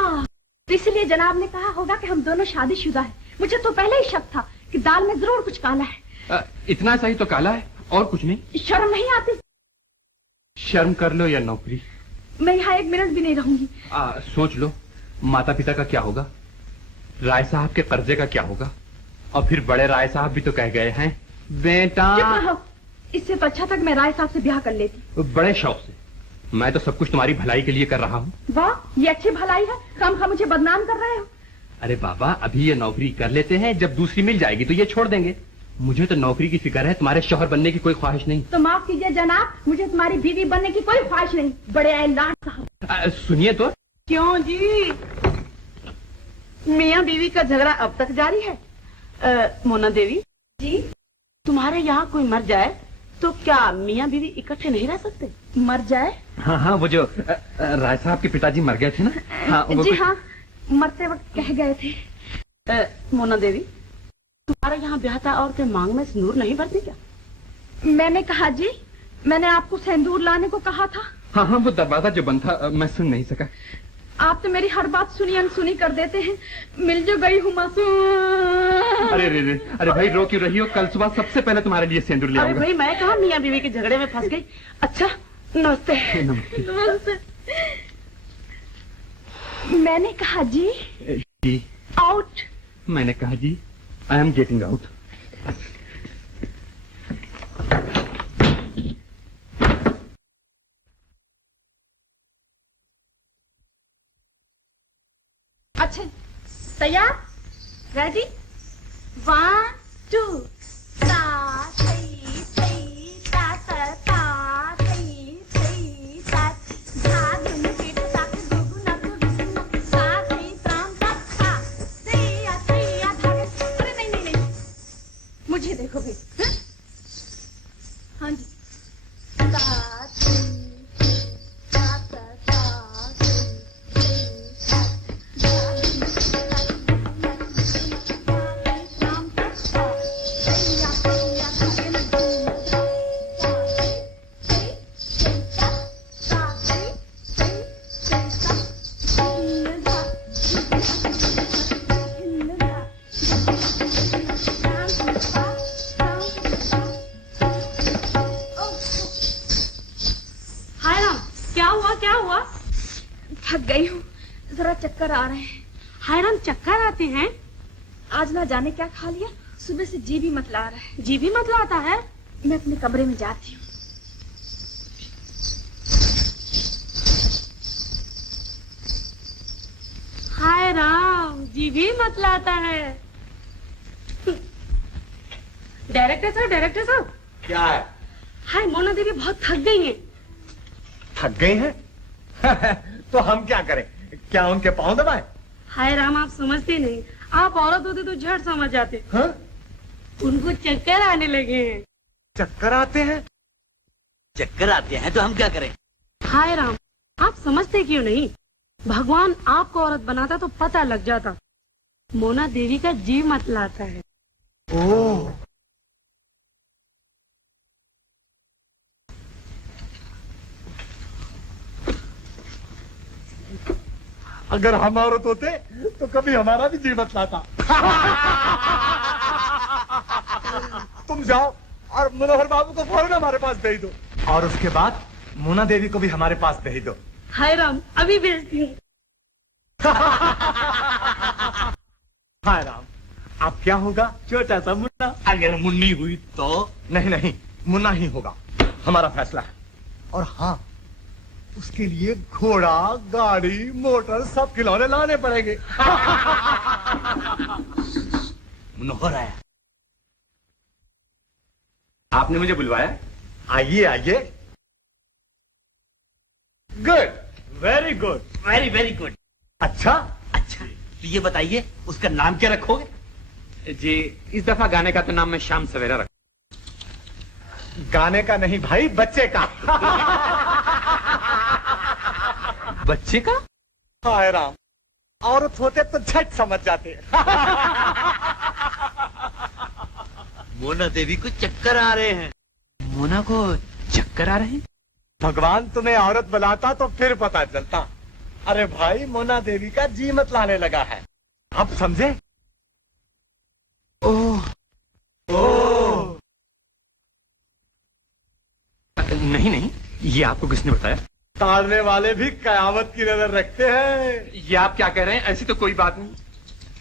तो इसलिए जनाब ने कहा होगा कि हम दोनों शादीशुदा हैं। मुझे तो पहले ही शक था कि दाल में जरूर कुछ काला है। इतना सही तो काला है और कुछ नहीं। शर्म नहीं आती? शर्म कर लो या नौकरी। मैं यहाँ एक मिनट भी नहीं रहूंगी। सोच लो, माता पिता का क्या होगा, राय साहब के कर्जे का क्या होगा, और फिर बड़े राय साहब भी तो कह गए हैं बेटा। चुप रहो, इससे तो अच्छा था कि मैं राय साहब से ब्याह कर लेती। बड़े शौक से। मैं तो सब कुछ तुम्हारी भलाई के लिए कर रहा हूँ। वाह, ये अच्छी भलाई है। खामखा मुझे बदनाम कर रहे हो। अरे बाबा, अभी ये नौकरी कर लेते हैं, जब दूसरी मिल जाएगी तो ये छोड़ देंगे। मुझे तो नौकरी की फिक्र है, तुम्हारे शौहर बनने की कोई ख्वाहिश नहीं। तो माफ कीजिए जनाब, मुझे तुम्हारी बीवी बनने की कोई ख्वाहिश नहीं। बड़े आए लाड साहब। सुनिए तो। क्यों जी, मियाँ बीवी का झगड़ा अब तक जारी है? मोना देवी जी, तुम्हारे यहाँ कोई मर जाए तो क्या मियाँ बीवी इकट्ठे नहीं रह सकते? मर जाए? हाँ, वो जो राय साहब के पिताजी मर गए थे ना। हाँ, जी हाँ, मरते वक्त कह गए थे। मोना देवी, तुम्हारे यहाँ ब्याहता औरतें मांग में सिंदूर नहीं भरती क्या? मैंने कहा जी, मैंने आपको सिंदूर लाने को कहा था। हाँ, वो दरवाजा जो बंद था मैं सुन नहीं सका। आप तो मेरी हर बात सुनी अनसुनी कर देते हैं। मिल जो गई हूँ मासूम। अरे भाई, रो क्यों रही हो? कल सुबह सबसे पहले तुम्हारे लिए सिंदूर ले आऊंगा। अरे भाई, मैं कहाँ मियाँ बीवी के झगड़े में फंस गई। अच्छा, नमस्ते। नमस्ते। मैंने कहा जी जी। आउट। मैंने कहा जी आई एम गेटिंग आउट। अच्छा तैयार, रेडी, 1 2 ता सही सही ता ता ता सही सही ता धा धुन के ताक गुगु नक गुगु सा सही त्राम ता ता सही आ धागे। अरे नहीं नहीं नहीं, मुझे देखो भी। हाँ जी, ता थक गई हूँ, जरा चक्कर आ रहे हैं। हाय राम, चक्कर आते हैं? आज ना जाने क्या खा लिया, सुबह से जी भी मतला रहा है। जी भी मतलाता है? मैं अपने कमरे में जाती हूँ। हाय राम, जी भी मतलाता है। डायरेक्टर साहब क्या है? हाय, मोना देवी बहुत थक गई हैं। थक गई हैं? तो हम क्या करें, क्या उनके पांव दबाएं? हाय राम, आप समझते नहीं, आप औरत होते तो झट समझ जाते। हाँ? उनको चक्कर आने लगे हैं। चक्कर आते हैं? चक्कर आते हैं तो हम क्या करें? हाय राम, आप समझते क्यों नहीं? भगवान आपको औरत बनाता तो पता लग जाता। मोना देवी का जी मतलाता है। ओह, अगर हम औरत होते तो कभी हमारा भी जी मतलाता। तुम जाओ और मनोहर बाबू को फौरन हमारे पास भेज दो, और उसके बाद मोना देवी को भी हमारे पास भेज दो। हाय राम, अभी भेजती हूँ। हाय राम, अब क्या होगा? छोटा सा मुन्ना। अगर मुन्नी हुई तो? नहीं नहीं, मुन्ना ही होगा, हमारा फैसला है। और हाँ, उसके लिए घोड़ा, गाड़ी, मोटर, सब खिलौने लाने पड़ेंगे। मनोहर आया। आपने मुझे बुलवाया? आइए आइए। Good, very good, very very good. अच्छा अच्छा, तो ये बताइए उसका नाम क्या रखोगे? जी, इस दफा गाने का तो नाम मैं शाम सवेरा रख। गाने का नहीं भाई, बच्चे का। बच्चे का? हाय राम, औरत होते तो झट समझ जाते। मोना देवी को चक्कर आ रहे हैं। मोना को चक्कर आ रहे हैं? भगवान तुम्हें औरत बनाता तो फिर पता चलता। अरे भाई, मोना देवी का जी मत लाने लगा है, अब समझे? ओह, ओह, नहीं नहीं, ये आपको किसने बताया? ताड़ने वाले भी कयामत की नजर रखते हैं। ये आप क्या कह रहे हैं? ऐसी तो कोई बात नहीं।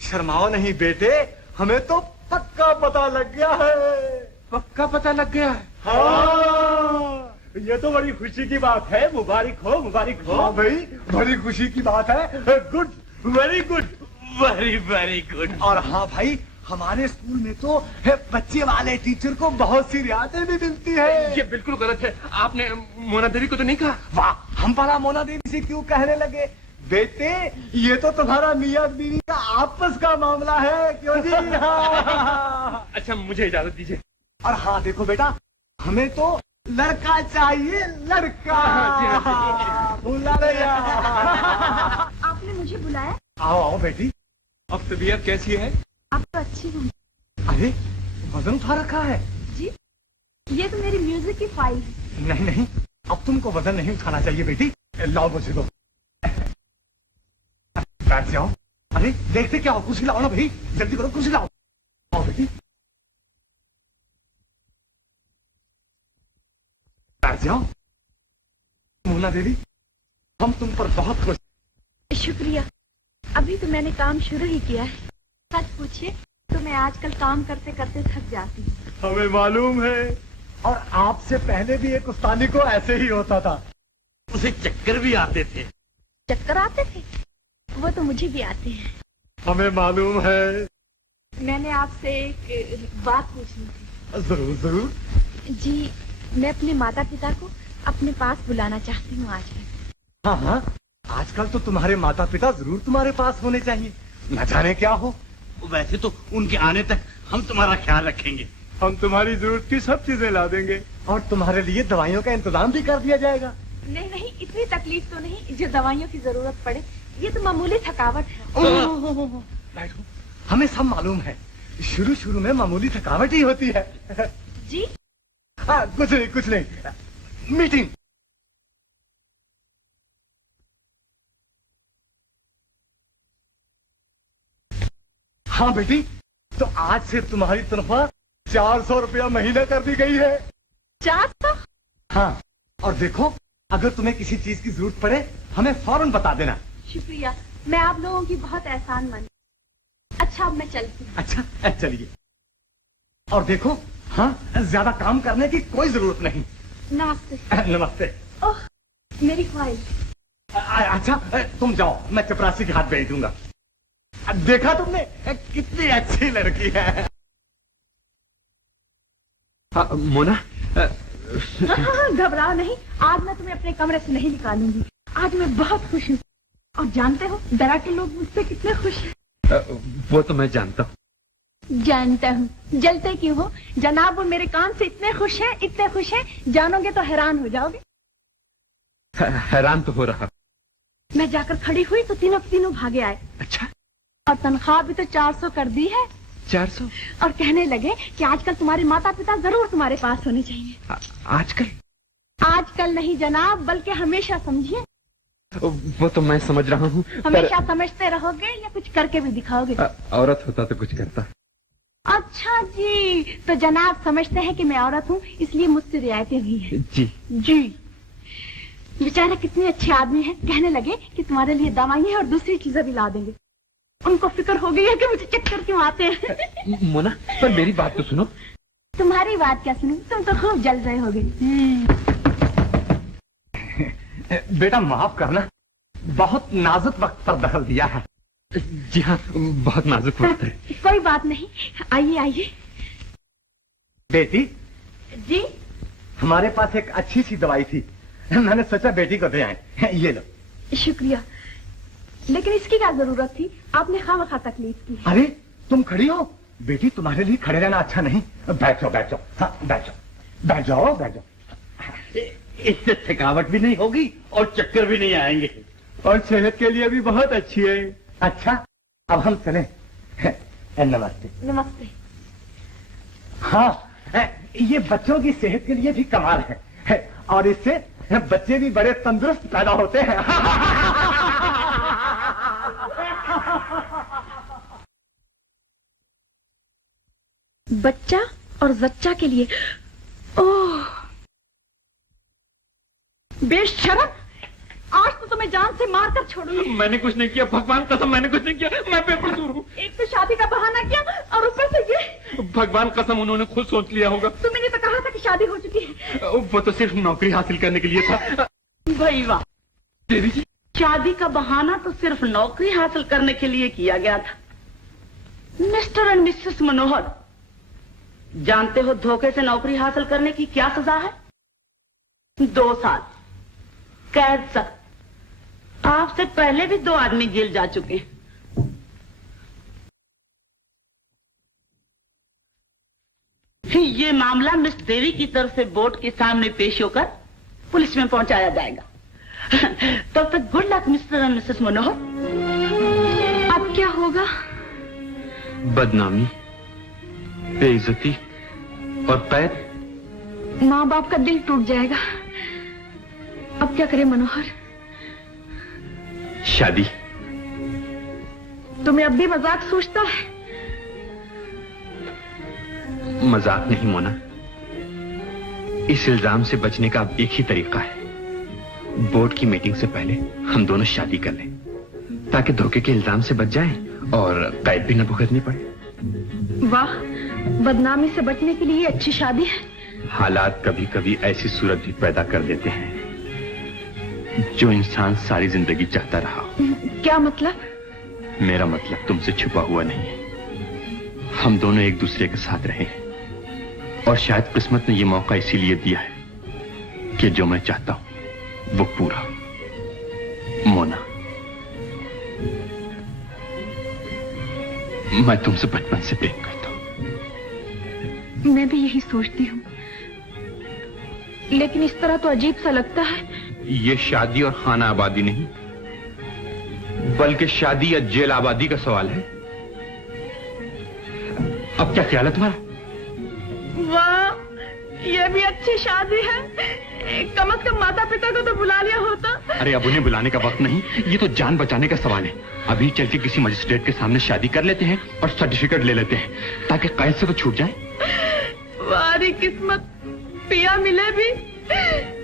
शर्माओ नहीं बेटे, हमें तो पक्का पता लग गया है। पक्का पता लग गया है? हाँ, ये तो बड़ी खुशी की बात है। मुबारक हो, मुबारक हो। हाँ भाई, बड़ी खुशी की बात है। Good, very good, very very good. और हाँ भाई, हमारे स्कूल में तो बच्चे वाले टीचर को बहुत सी रियायतें भी मिलती है। ये बिल्कुल गलत है। आपने मोना देवी को तो नहीं कहा? वाह, हम भला मोना देवी से क्यों कहने लगे? बेटे, ये तो तुम्हारा मियां बीवी का आपस का मामला है, क्यों जी? हाँ। अच्छा, मुझे इजाजत दीजिए। और हाँ देखो बेटा, हमें तो लड़का चाहिए, लड़का। भूला नहीं। आपने मुझे बुलाया? आओ आओ बेटी। अब तबीयत कैसी है? आप तो अच्छी हूँ। अरे, वजन उठा रखा है? जी, ये तो मेरी म्यूजिक की फाइल है। नहीं नहीं, अब तुमको वजन नहीं उठाना चाहिए बेटी। लाओ मुझे दो। बैठ जाओ। अरे देखते क्या हो, कुर्सी लाओ ना भाई, जल्दी करो, कुर्सी लाओ। आओ बेटी, बैठ जाओ। मोना देवी, हम तुम पर बहुत खुश। शुक्रिया, अभी तो मैंने काम शुरू ही किया है। सच पूछिए, तो मैं आजकल काम करते करते थक जाती हूँ। हमें मालूम है, और आपसे पहले भी एक उस्तानी को ऐसे ही होता था। उसे चक्कर भी आते थे। चक्कर आते थे? वो तो मुझे भी आते हैं। हमें मालूम है। मैंने आपसे एक बात पूछनी थी। जरूर जरूर। जी, मैं अपने माता पिता को अपने पास बुलाना चाहती हूँ आजकल। हाँ हाँ, आजकल तो तुम्हारे माता पिता जरूर तुम्हारे पास होने चाहिए, न जाने क्या हो। वैसे तो उनके आने तक हम तुम्हारा ख्याल रखेंगे। हम तुम्हारी जरूरत की सब चीजें ला देंगे, और तुम्हारे लिए दवाइयों का इंतजाम भी कर दिया जाएगा। नहीं नहीं, इतनी तकलीफ तो नहीं जो दवाइयों की जरूरत पड़े। ये तो मामूली थकावट है। बैठो, हमें सब मालूम है, शुरू शुरू में मामूली थकावट ही होती है। जी? कुछ नहीं कुछ नहीं। मीटिंग। हाँ बेटी, तो आज से तुम्हारी तनख्वाह 400 रुपया महीना कर दी गई है। 400? हाँ, और देखो, अगर तुम्हें किसी चीज की जरूरत पड़े हमें फौरन बता देना। शुक्रिया, मैं आप लोगों की बहुत एहसानमंद। अच्छा, अब मैं चलती हूँ। अच्छा, चलिए। और देखो, हाँ, ज्यादा काम करने की कोई जरूरत नहीं। नमस्ते। नमस्ते। ओह, मेरी फाइल। अच्छा, तुम जाओ, मैं चपरासी के हाथ भेज दूंगा। देखा तुमने, कितनी अच्छी लड़की है। हाँ, मोना। हाँ, घबराओ नहीं, आज मैं तुम्हें अपने कमरे से नहीं निकालूंगी। आज मैं बहुत खुश हूँ, और जानते हो दरा के लोग मुझसे कितने खुश हैं। वो तो मैं जानता हूँ। जानता हूँ, जलते क्यों हो जनाब? वो मेरे काम से इतने खुश हैं, इतने खुश हैं, जानोगे तो हैरान हो जाओगे। हैरान तो हो रहा। मैं जाकर खड़ी हुई तो तीनों के तीनों भागे आए। अच्छा? और तनख्वाह भी तो 400 कर दी है। 400? और कहने लगे कि आजकल तुम्हारे माता पिता जरूर तुम्हारे पास होने चाहिए। आजकल? आजकल नहीं जनाब, बल्कि हमेशा समझिए। वो तो मैं समझ रहा हूँ। हमेशा समझते रहोगे या कुछ करके भी दिखाओगे? औरत होता तो कुछ करता। अच्छा जी, तो जनाब समझते हैं कि मैं औरत हूँ, इसलिए मुझसे रियायतें हुई हैं। जी जी। बेचारे कितने अच्छे आदमी हैं, कहने लगे कि तुम्हारे लिए दवाइयाँ और दूसरी चीजें भी ला देंगे। उनको फिक्र हो गई है कि मुझे चक्कर क्यों आते हैं। मोना, पर मेरी बात तो सुनो। तुम्हारी बात क्या सुनूं, तुम तो खूब जल रहे होगे। बेटा माफ करना, बहुत नाजुक वक्त पर दखल दिया है। जी हाँ, बहुत नाजुक वक्त है। कोई बात नहीं, आइए आइए। बेटी जी? हमारे पास एक अच्छी सी दवाई थी, मैंने सोचा बेटी को दे आए। ये लो। शुक्रिया, लेकिन इसकी क्या जरूरत थी? आपने खामखा तकलीफ की। अरे तुम खड़ी हो बेटी, तुम्हारे लिए खड़े रहना अच्छा नहीं। बैठ जाओ बैठ जाओ। हाँ बैठ जाओ बैठ जाओ बैठ जाओ। इससे थकावट भी नहीं होगी और चक्कर भी नहीं आएंगे, और सेहत के लिए भी बहुत अच्छी है। अच्छा, अब हम चलें। नमस्ते। नमस्ते। हाँ, ये बच्चों की सेहत के लिए भी कमाल है, और इससे बच्चे भी बड़े तंदुरुस्त पैदा होते हैं। बच्चा और जच्चा के लिए। ओह बेशरम, आज तो तुम्हें जान से मारकर छोड़ूंगी। मैंने कुछ नहीं किया, भगवान कसम मैंने कुछ नहीं किया, मैं बेकसूर हूँ। एक तो शादी का बहाना किया और ऊपर से ये। भगवान कसम उन्होंने खुद सोच लिया होगा। तुमने तो कहा था कि शादी हो चुकी है। वो तो सिर्फ नौकरी हासिल करने के लिए था। भाई वाह, देवी जी, शादी का बहाना तो सिर्फ नौकरी हासिल करने के लिए किया गया था। मिस्टर एंड मिसेस मनोहर, जानते हो धोखे से नौकरी हासिल करने की क्या सजा है? 2 साल कैद सख्त। आपसे पहले भी 2 आदमी जेल जा चुके हैं। ये मामला मिस देवी की तरफ से बोर्ड के सामने पेश होकर पुलिस में पहुंचाया जाएगा। तब तक good luck Mr and Mrs Manohar. अब क्या होगा? बदनामी, बेइज्जती और पैर। माँ बाप का दिल टूट जाएगा। अब क्या करें मनोहर? शादी। तुम्हें अब भी मजाक सोचता है? मजाक नहीं मोना, इस इल्जाम से बचने का अब एक ही तरीका है। बोर्ड की मीटिंग से पहले हम दोनों शादी कर लें, ताकि धोखे के इल्जाम से बच जाएं और कैद भी न भुगतनी पड़े। वाह, बदनामी से बचने के लिए अच्छी शादी है। हालात कभी कभी ऐसी सूरत भी पैदा कर देते हैं जो इंसान सारी जिंदगी चाहता रहा। क्या मतलब? मेरा मतलब तुमसे छुपा हुआ नहीं है। हम दोनों एक दूसरे के साथ रहे हैं और शायद किस्मत ने यह मौका इसीलिए दिया है कि जो मैं चाहता हूं वो पूरा। मोना, मैं तुमसे बचपन से प्रेम करता हूं। मैं भी यही सोचती हूँ, लेकिन इस तरह तो अजीब सा लगता है। ये शादी और खाना आबादी नहीं, बल्कि शादी या जेल आबादी का सवाल है। अब क्या ख्याल है तुम्हारा? वाह, ये भी अच्छी शादी है। कम से कम माता पिता को तो बुला लिया होता। अरे अब उन्हें बुलाने का वक्त नहीं, ये तो जान बचाने का सवाल है। अभी चल के किसी मजिस्ट्रेट के सामने शादी कर लेते हैं और सर्टिफिकेट ले लेते हैं ताकि कैद से तो छूट जाए। वारी किस्मत, पिया मिले भी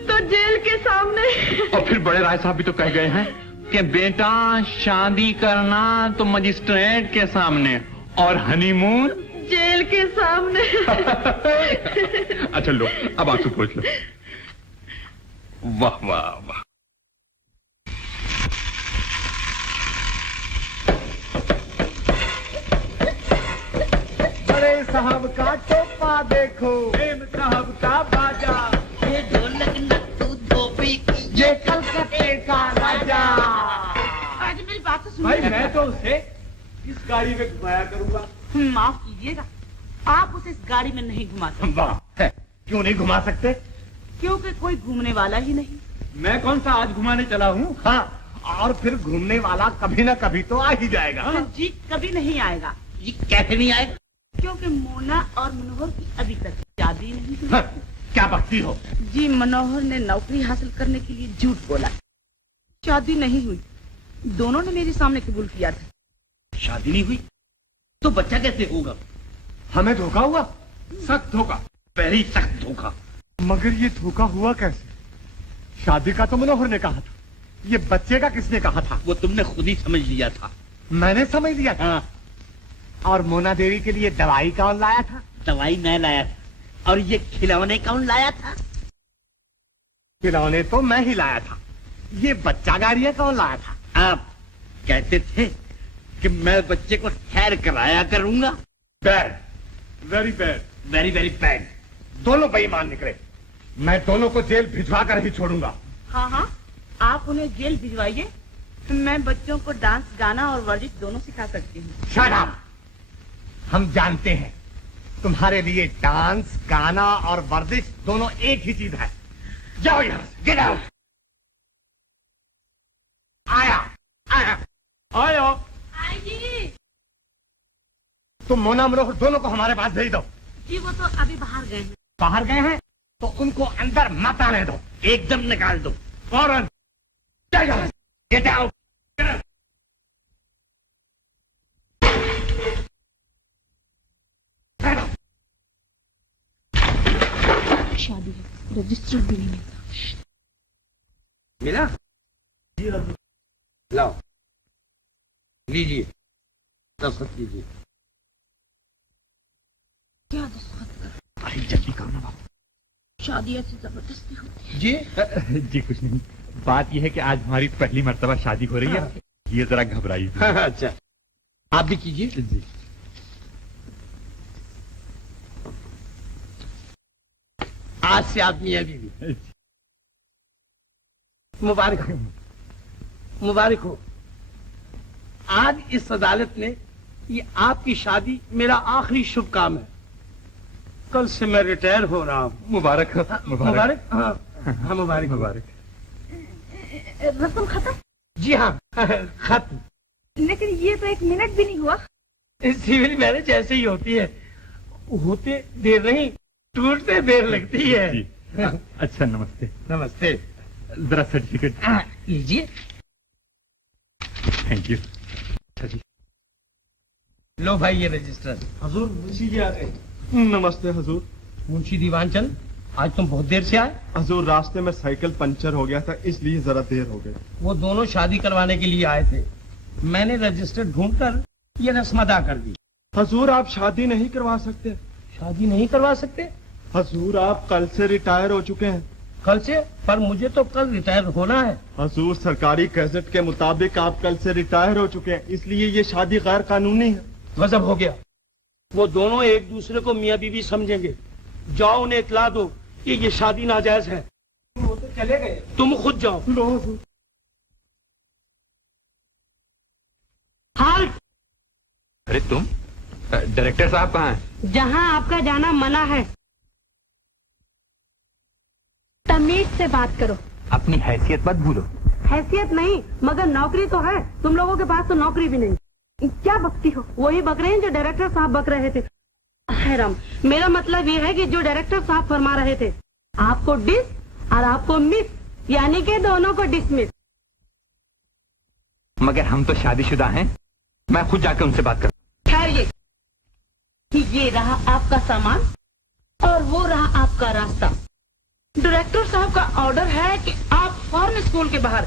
तो जेल के सामने। और फिर बड़े राय साहब भी तो कह गए हैं कि बेटा शादी करना तो मजिस्ट्रेट के सामने और हनीमून जेल के सामने। अच्छा लो, अब आंसू पोंछ लो। वाह वाह वाह। बड़े साहब का टोपा देखो, मेम साहब का बाजा, ये ढोलक नत्थू धोबी की, ये कलकत्ते का राजा। आज मेरी बात तो भाई सुनिए। मैं तो उसे इस गाड़ी में घुमाया करूंगा। माफ कीजिएगा, आप उसे इस गाड़ी में नहीं घुमा सकते। वाह, क्यों नहीं घुमा सकते? क्योंकि कोई घूमने वाला ही नहीं। मैं कौन सा आज घुमाने चला हूँ? हाँ, और फिर घूमने वाला कभी ना कभी तो आ ही जाएगा। जी कभी नहीं आएगा। जी कैसे नहीं आएगा? क्योंकि मोना और मनोहर की अभी तक शादी नहीं हुई। हाँ, क्या बकती हो? जी मनोहर ने नौकरी हासिल करने के लिए झूठ बोला, शादी नहीं हुई। दोनों ने मेरे सामने कबूल किया था। शादी नहीं हुई तो बच्चा कैसे होगा? हमें धोखा हुआ, सख्त धोखा, वेरी सख्त धोखा। मगर ये धोखा हुआ कैसे? शादी का तो मनोहर ने कहा था, ये बच्चे का किसने कहा था? वो तुमने खुद ही समझ लिया था। मैंने समझ लिया था। हाँ, और मोना देवी के लिए दवाई कौन लाया था? दवाई मैं लाया था। और ये खिलौने कौन लाया था? खिलौने तो मैं ही लाया था। ये बच्चा गाड़ियां कौन लाया था? आप कहते थे कि मैं बच्चे को ठहर कराया करूंगा। Bad, very bad, very very bad. दोनों बेईमान निकले। मैं दोनों को जेल भिजवा कर ही छोड़ूंगा। हाँ हाँ, आप उन्हें जेल भिजवाइए। मैं बच्चों को डांस, गाना और वर्जिश दोनों सिखा सकती हूँ। Shut up! हम जानते हैं तुम्हारे लिए डांस, गाना और वर्जिश दोनों एक ही चीज है। जाओ यहां से, गेट आउट। आया आया आयो। आइए। तुम मोना मनोहर दोनों को हमारे पास भेज दो। जी वो तो अभी बाहर गए हैं। बाहर गए हैं तो उनको अंदर मत आने दो, एकदम निकाल दो। फौरन। Get out. शादी है, रजिस्टर भी नहीं मिलता। मिला? लाओ, लीजिए, दस्तखत कीजिए। क्या दस्तखत कर? अरे जल्दी करो ना बाबू। शादी ऐसी जबरदस्ती होती है। जी जी कुछ नहीं, बात यह है कि आज हमारी पहली मर्तबा शादी हो रही है, ये जरा घबराई। अच्छा, आप भी कीजिए। जी। आज से आप मियां बीवी। मुबारक हो, मुबारक हो। आज इस अदालत ने ये आपकी शादी मेरा आखिरी शुभ काम है। कल से मैं रिटायर हो रहा हूँ। मुबारक हो, मुबारक। हाँ हाँ, मुबारक मुबारक। रस्म खत्म? जी हाँ, खत्म। लेकिन ये तो एक मिनट भी नहीं हुआ। सिविल मैरिज ऐसे ही होती है, होते देर नहीं, टूटते देर लगती है। जी। अच्छा नमस्ते। नमस्ते। जरा सर्टिफिकेट लीजिए। Thank you. अच्छा जी, लो भाई ये रजिस्टर। हजूर मुंशी जी आ गए। नमस्ते हजूर। मुंशी दीवान चंद, आज तुम बहुत देर से आए। हजूर रास्ते में साइकिल पंचर हो गया था, इसलिए जरा देर हो गई। वो दोनों शादी करवाने के लिए आए थे। मैंने रजिस्टर ढूंढकर ये रस्म अदा कर दी। हजूर आप शादी नहीं करवा सकते। शादी नहीं करवा सकते? हजूर आप कल से रिटायर हो चुके हैं। कल से? पर मुझे तो कल रिटायर होना है। हजूर सरकारी गैजेट के मुताबिक आप कल से रिटायर हो चुके हैं, इसलिए ये शादी गैर कानूनी है। गजब हो गया। वो दोनों एक दूसरे को मियाँ बीवी समझेंगे। जाओ उन्हें इतला दो कि ये शादी नाजायज है। वो तो चले गए, तुम खुद जाओ। हाल अरे तुम डायरेक्टर साहब कहाँ हैं? जहाँ आपका जाना मना है। तमीज से बात करो। अपनी हैसियत मत भूलो। हैसियत नहीं मगर नौकरी तो है। तुम लोगों के पास तो नौकरी भी नहीं। क्या बकती हो? वही बक रहे हैं जो डायरेक्टर साहब बक रहे थे। हैराम, मेरा मतलब ये है कि जो डायरेक्टर साहब फरमा रहे थे, आपको डिस और आपको मिस, यानी कि दोनों को डिसमिस। मगर हम तो शादीशुदा हैं। मैं खुद जाकर उनसे बात करूं। ठहरिए, ये रहा आपका सामान और वो रहा आपका रास्ता। डायरेक्टर साहब का ऑर्डर है कि आप फॉरेन स्कूल के बाहर,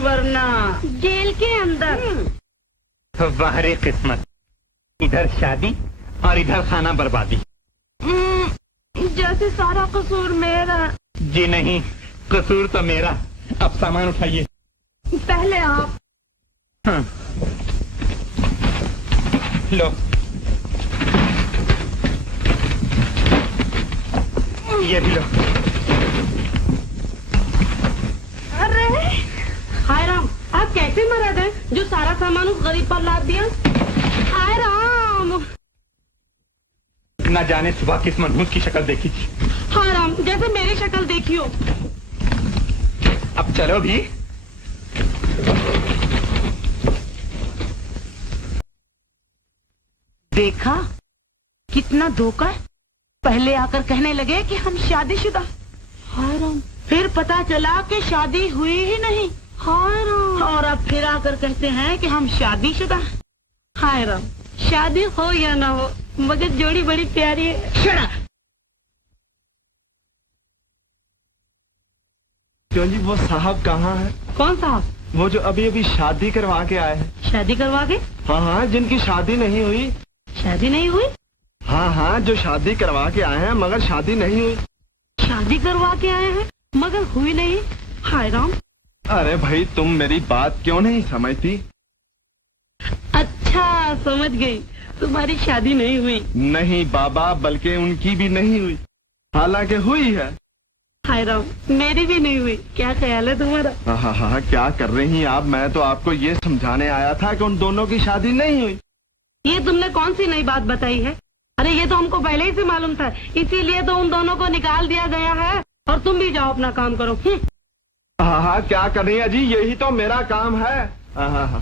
वरना जेल के अंदर। वाह रे किस्मत, इधर शादी और इधर खाना बर्बादी। जैसे सारा कसूर मेरा। जी नहीं, कसूर तो मेरा। अब सामान उठाइए। पहले आप। हाँ। लो, ये भी लो। अरे हाय राम, आप कैसे मरद हैं जो सारा सामान उस गरीब पर लाद दिया? हाय राम, न जाने सुबह किस मनहूस की शक्ल देखी थी। हाय राम, जैसे मेरी शक्ल देखी हो। अब चलो भी। देखा कितना धोखा है। पहले आकर कहने लगे कि हम शादीशुदा। हाय राम, फिर पता चला कि शादी हुई ही नहीं। हाय राम, और अब फिर आकर कहते हैं कि हम शादीशुदा। हाय राम, शादी हो या ना हो मगर जोड़ी बड़ी प्यारी है। क्यों जी, वो साहब कहाँ है? कौन साहब? वो जो अभी अभी शादी करवा के आए हैं। शादी करवा के? हाँ हाँ, जिनकी शादी नहीं हुई। शादी नहीं हुई? हाँ हाँ, जो शादी करवा के आए हैं मगर शादी नहीं हुई। शादी करवा के आए हैं मगर हुई नहीं। हाय राम। अरे भाई, तुम मेरी बात क्यों नहीं समझती? अच्छा समझ गई, तुम्हारी शादी नहीं हुई। नहीं बाबा, बल्कि उनकी भी नहीं हुई, हालांकि हुई है। हाय राम, मेरी भी नहीं हुई। क्या ख्याल है तुम्हारा? हाँ हाँ हाँ, क्या कर रही हैं आप? मैं तो आपको ये समझाने आया था कि उन दोनों की शादी नहीं हुई। ये तुमने कौन सी नई बात बताई है? अरे ये तो हमको पहले ही से मालूम था, इसीलिए तो उन दोनों को निकाल दिया गया है। और तुम भी जाओ अपना काम करो। हाँ हाँ, क्या कर रही है जी? यही तो मेरा काम है। हाँ हाँ हाँ,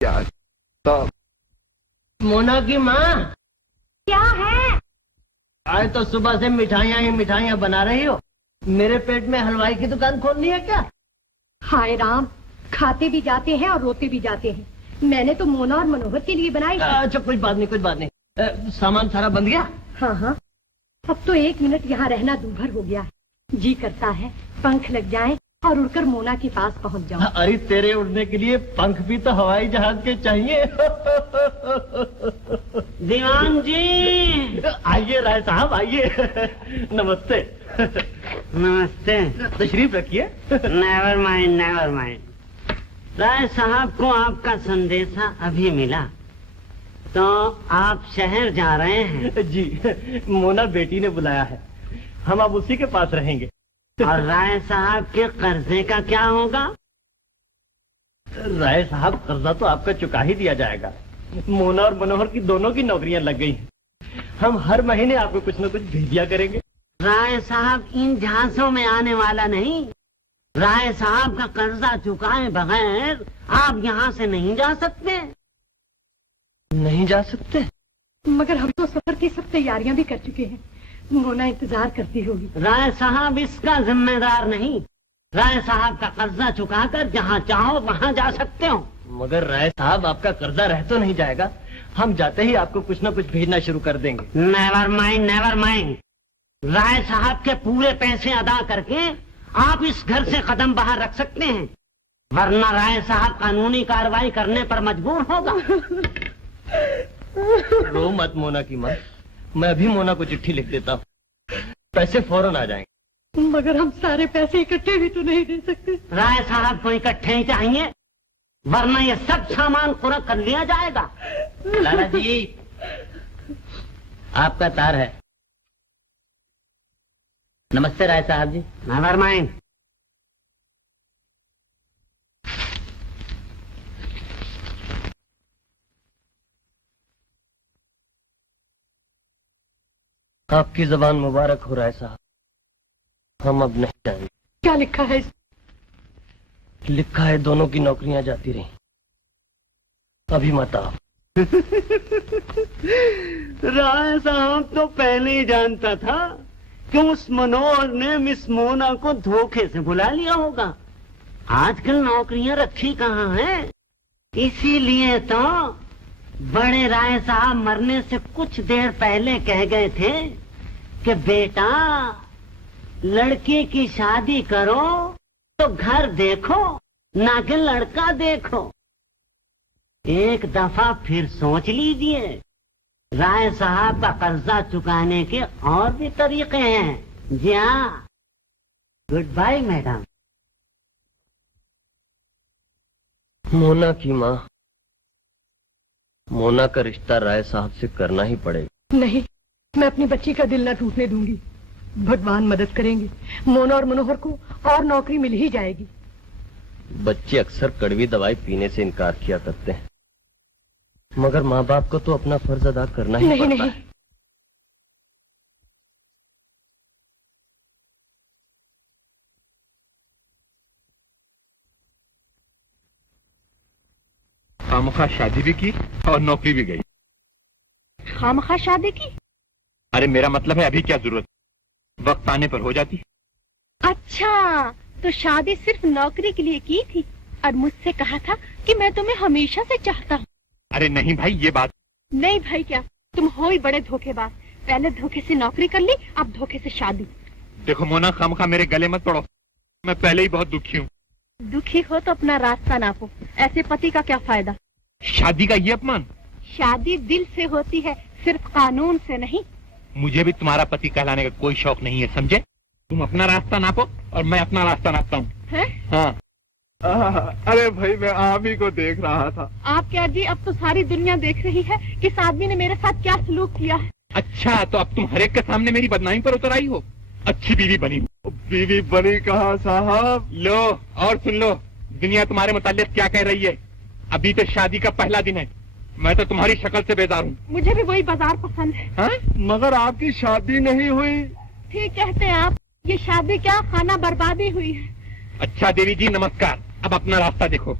क्या तो। मोना की माँ, क्या है? आज तो सुबह से मिठाइयाँ ही मिठाइयाँ बना रही हो। मेरे पेट में हलवाई की दुकान खोलनी है क्या? हाय राम, खाते भी जाते हैं और रोते भी जाते हैं। मैंने तो मोना और मनोहर के लिए बनाई। अच्छा, कुछ बात नहीं, कुछ बात नहीं। सामान सारा बंद गया? हाँ हाँ, अब तो 1 मिनट यहाँ रहना दूभर हो गया है। जी करता है पंख लग जाएं और उड़कर मोना के पास पहुँच जाऊं। अरे तेरे उड़ने के लिए पंख भी तो हवाई जहाज के चाहिए। दीवान जी, आइए राय साहब, आइए। नमस्ते। नमस्ते। तशरीफ रखिए। Never mind, never mind. Rai साहब को आपका संदेशा अभी मिला, तो आप शहर जा रहे हैं? जी, मोना बेटी ने बुलाया है, हम अब उसी के पास रहेंगे। और राय साहब के कर्जे का क्या होगा? राय साहब, कर्जा तो आपका चुका ही दिया जाएगा। मोना और मनोहर की दोनों की नौकरियां लग गई हैं। हम हर महीने आपको कुछ न कुछ भेज दिया करेंगे। राय साहब इन झांसों में आने वाला नहीं। राय साहब का कर्जा चुकाए बगैर आप यहाँ से नहीं जा सकते। नहीं जा सकते? मगर हम तो सफर की सब तैयारियां भी कर चुके हैं। मोना इंतजार करती होगी। राय साहब इसका जिम्मेदार नहीं। राय साहब का कर्जा चुकाकर जहाँ चाहो वहाँ जा सकते हो। मगर राय साहब, आपका कर्जा रह तो नहीं जाएगा? हम जाते ही आपको कुछ न कुछ भेजना शुरू कर देंगे। Never mind, never mind. Rai साहब के पूरे पैसे अदा करके आप इस घर से कदम बाहर रख सकते हैं, वरना राय साहब कानूनी कार्रवाई करने पर मजबूर होगा। रो मत मोना की माँ, मैं अभी मोना को चिट्ठी लिख देता हूँ, पैसे फौरन आ जाएंगे। मगर हम सारे पैसे इकट्ठे भी तो नहीं दे सकते। राय साहब को इकट्ठे ही चाहिए, वरना ये सब सामान पूरा कर लिया जाएगा। लाला जी, आपका तार है। नमस्ते राय साहब जी। Never mind. आपकी जबान मुबारक हो राय साहब, हम अब नहीं जाएंगे। क्या लिखा है? लिखा है दोनों की नौकरियां जाती रही, अभी मत आओ। राय साहब तो पहले ही जानता था कि उस मनोहर ने मिस मोना को धोखे से बुला लिया होगा। आजकल नौकरियां रखी कहाँ हैं, इसीलिए तो बड़े राय साहब मरने से कुछ देर पहले कह गए थे कि बेटा लड़के की शादी करो तो घर देखो, ना कि लड़का देखो। एक दफा फिर सोच लीजिए, राय साहब का कर्जा चुकाने के और भी तरीके हैं। जी हाँ, गुड बाय मैडम। मोना की माँ, मोना का रिश्ता राय साहब से करना ही पड़ेगा। नहीं, मैं अपनी बच्ची का दिल न टूटने दूंगी। भगवान मदद करेंगे, मोना और मनोहर को और नौकरी मिल ही जाएगी। बच्चे अक्सर कड़वी दवाई पीने से इनकार किया करते हैं, मगर माँ बाप को तो अपना फर्ज अदा करना ही पड़ता है। खामखा शादी भी की और नौकरी भी गई। खामखा शादी की? अरे मेरा मतलब है अभी क्या जरूरत, वक्त आने पर हो जाती। अच्छा, तो शादी सिर्फ नौकरी के लिए की थी और मुझसे कहा था कि मैं तुम्हें हमेशा से चाहता हूँ। अरे नहीं भाई, ये बात नहीं भाई क्या, तुम हो ही बड़े धोखेबाज। पहले धोखे से नौकरी कर ली, अब धोखे से शादी। देखो मोना, खामखा मेरे गले मत पड़ो, मैं पहले ही बहुत दुखी हूँ। दुखी हो तो अपना रास्ता नापो, ऐसे पति का क्या फायदा। शादी का ये अपमान। शादी दिल से होती है, सिर्फ कानून से नहीं। मुझे भी तुम्हारा पति कहलाने का कोई शौक नहीं है, समझे। तुम अपना रास्ता नापो और मैं अपना रास्ता नापता हूँ। हाँ। अरे भाई, मैं आप ही को देख रहा था। आप क्या जी, अब तो सारी दुनिया देख रही है कि इस आदमी ने मेरे साथ क्या सलूक किया है। अच्छा, तो अब तुम हरेक के सामने मेरी बदनामी पर उतर आई हो। अच्छी बीवी बनी। बीवी बनी कहाँ साहब? लो और सुन लो, दुनिया तुम्हारे मुताल्लिक क्या कह रही है। अभी तो शादी का पहला दिन है, मैं तो तुम्हारी शक्ल से बेजार हूँ। मुझे भी वही बाजार पसंद है। हाँ? मगर आपकी शादी नहीं हुई। ठीक कहते हैं आप, ये शादी क्या खाना बर्बादी हुई है। अच्छा देवी जी नमस्कार, अब अपना रास्ता देखो।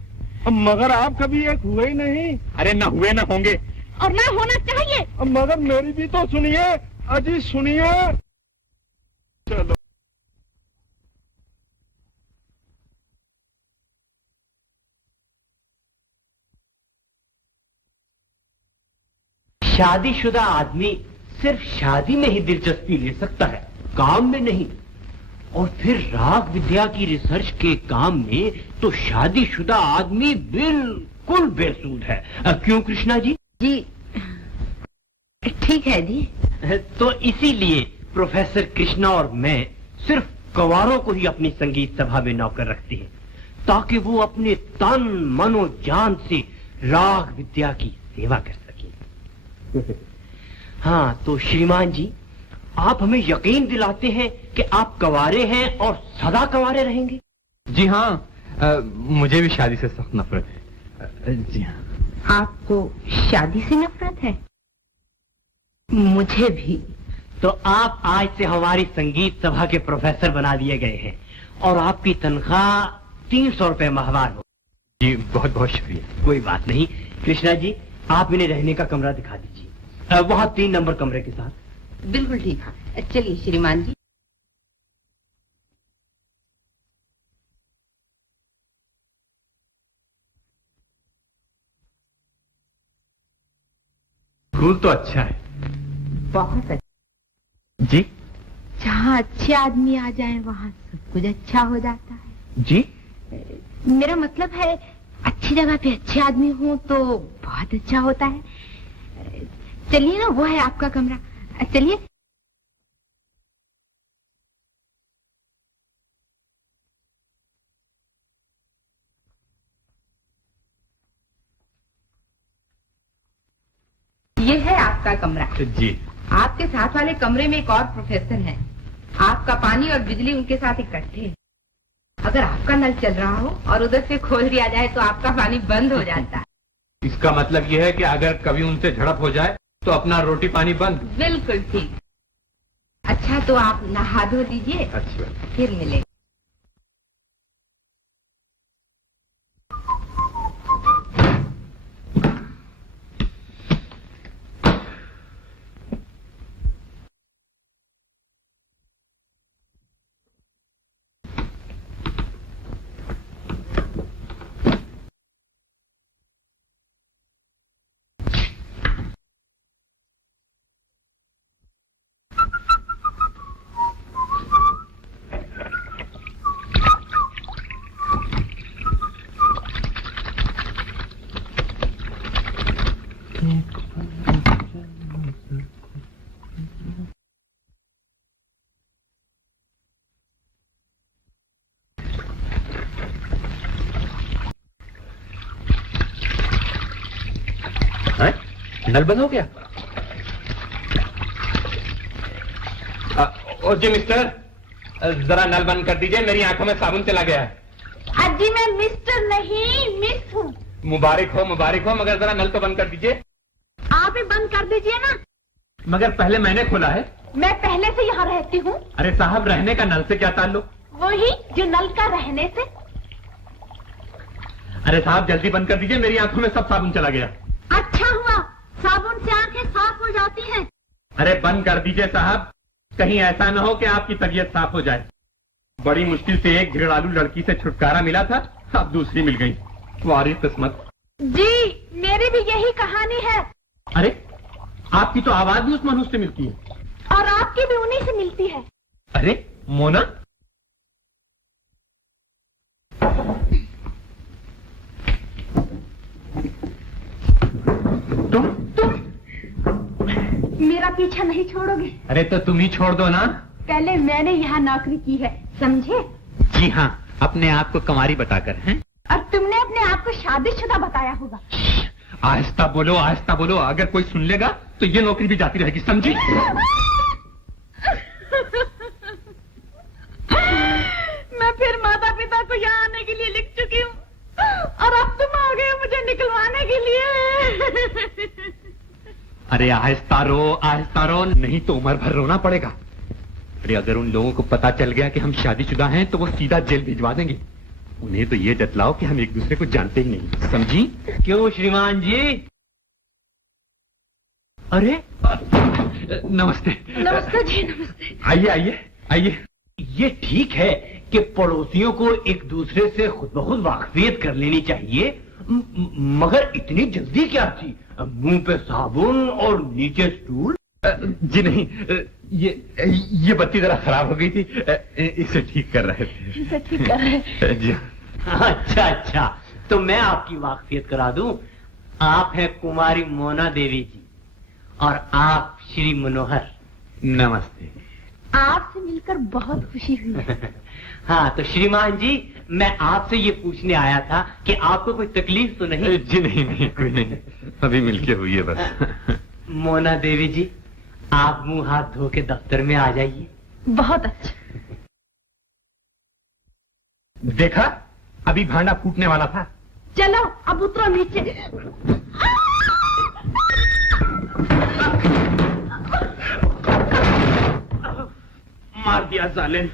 मगर आप कभी एक हुए ही नहीं। अरे न हुए न होंगे और ना होना चाहिए। मगर मेरी भी तो सुनिए। अजी सुनिए। चलो। शादीशुदा आदमी सिर्फ शादी में ही दिलचस्पी ले सकता है, काम में नहीं। और फिर राग विद्या की रिसर्च के काम में तो शादीशुदा आदमी बिल्कुल बेसूद है। क्यों कृष्णा जी? जी ठीक है जी। तो इसीलिए प्रोफेसर कृष्णा और मैं सिर्फ कंवारों को ही अपनी संगीत सभा में नौकर रखते हैं, ताकि वो अपने तन मन और जान से राग विद्या की सेवा कर सके। हाँ, तो श्रीमान जी, आप हमें यकीन दिलाते हैं कि आप कंवारे हैं और सदा कंवारे रहेंगे? जी हाँ, मुझे भी शादी से सख्त नफरत है। जी हाँ। आपको शादी से नफरत है? मुझे भी। तो आप आज से हमारी संगीत सभा के प्रोफेसर बना दिए गए हैं और आपकी तनख्वाह 300 रुपए माहवार हो। जी बहुत बहुत शुक्रिया। कोई बात नहीं। कृष्णा जी, आप इन्हें रहने का कमरा दिखा दीजिए, वहाँ 3 नंबर कमरे के साथ। बिल्कुल ठीक है। चलिए श्रीमान जी। स्कूल तो अच्छा है। बहुत अच्छा जी। जहाँ अच्छे आदमी आ जाए वहाँ सब कुछ अच्छा हो जाता है। जी मेरा मतलब है, अच्छी जगह पे अच्छे आदमी हो तो बहुत अच्छा होता है। चलिए ना, वो है आपका कमरा। चलिए। ये है आपका कमरा। जी। आपके साथ वाले कमरे में एक और प्रोफेसर है। आपका पानी और बिजली उनके साथ इकट्ठे है। अगर आपका नल चल रहा हो और उधर से खोल दिया जाए तो आपका पानी बंद हो जाता है। इसका मतलब यह है कि अगर कभी उनसे झड़प हो जाए तो अपना रोटी पानी बंद। बिल्कुल ठीक। अच्छा, तो आप नहा धो लीजिए। अच्छा। फिर मिलेंगे। नल बंद हो गया? ओ जी मिस्टर, जरा नल बंद कर दीजिए, मेरी आंखों में साबुन चला गया है। अजी मैं मिस्टर नहीं मिस हूँ। मुबारक हो, मगर जरा नल तो बंद कर दीजिए। आप ही बंद कर दीजिए ना। मगर पहले मैंने खोला है। मैं पहले से यहाँ रहती हूँ। अरे साहब, रहने का नल से क्या ताल्लुक? वही जो नल का रहने से। अरे साहब जल्दी बंद कर दीजिए, मेरी आंखों में सब साबुन चला गया। अच्छा हुआ, साबुन से आंखें साफ हो जाती हैं। अरे बंद कर दीजिए साहब, कहीं ऐसा न हो कि आपकी तबीयत साफ हो जाए। बड़ी मुश्किल से एक घिरड़ालू लड़की से छुटकारा मिला था, अब दूसरी मिल गई। तुम्हारी किस्मत। जी मेरी भी यही कहानी है। अरे आपकी तो आवाज भी उस मनुष्य से मिलती है। और आपकी भी उन्हीं से मिलती है। अरे मोना, तुम मेरा पीछा नहीं छोड़ोगे? अरे तो तुम ही छोड़ दो ना। पहले मैंने यहाँ नौकरी की है, समझे? जी हाँ, अपने आप को कंवारी बताकर। हैं? और तुमने अपने आप को शादीशुदा बताया होगा। आहिस्ता बोलो, आहिस्ता बोलो, अगर कोई सुन लेगा तो ये नौकरी भी जाती रहेगी, समझी? मैं फिर माता पिता को यहाँ आने के लिए लिख चुकी हूँ और अब तुम आ गए मुझे निकलवाने के लिए। अरे आहिस्ता रो, नहीं तो उम्र भर रोना पड़ेगा। अरे अगर उन लोगों को पता चल गया कि हम शादीशुदा हैं तो वो सीधा जेल भिजवा देंगे। उन्हें तो ये जतलाओ कि हम एक दूसरे को जानते ही नहीं, समझी? क्यों श्रीमान जी? अरे नमस्ते। नमस्ते जी, नमस्ते। आइए आइए आइए। ये ठीक है कि पड़ोसियों को एक दूसरे से खुद ब खुद वाकफियत कर लेनी चाहिए, मगर इतनी जल्दी क्या थी? मुंह पे साबुन और नीचे स्टूल? जी नहीं, ये बत्ती जरा खराब हो गई थी, इसे ठीक कर रहे थे। इसे ठीक कर रहे? जी। अच्छा, तो मैं आपकी वाकफियत करा दूं। आप हैं कुमारी मोना देवी जी और आप श्री मनोहर। नमस्ते। आपसे मिलकर बहुत खुशी हुई। हाँ, तो श्रीमान जी, मैं आपसे ये पूछने आया था कि आपको कोई तकलीफ तो नहीं? जी नहीं, कोई नहीं, अभी मिलके हुई है बस। मोना देवी जी, आप मुंह हाथ धो के दफ्तर में आ जाइए। बहुत अच्छा। देखा, अभी भांडा फूटने वाला था। चलो अब उतरो नीचे। मार दिया जालिम।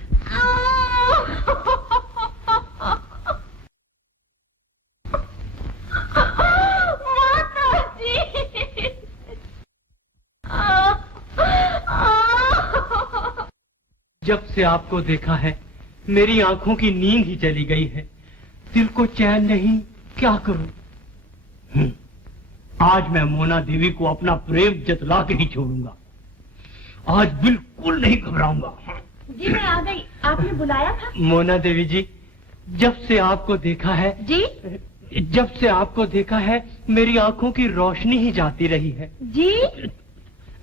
जब से आपको देखा है मेरी आंखों की नींद ही चली गई है, दिल को चैन नहीं, क्या करूं? आज मैं मोना देवी को अपना प्रेम जतला के ही छोड़ूंगा। आज बिल्कुल नहीं घबराऊंगा। जी मैं आ गई, आपने बुलाया था? मोना देवी जी, जब से आपको देखा है जी, जब से आपको देखा है मेरी आंखों की रोशनी ही जाती रही है। जी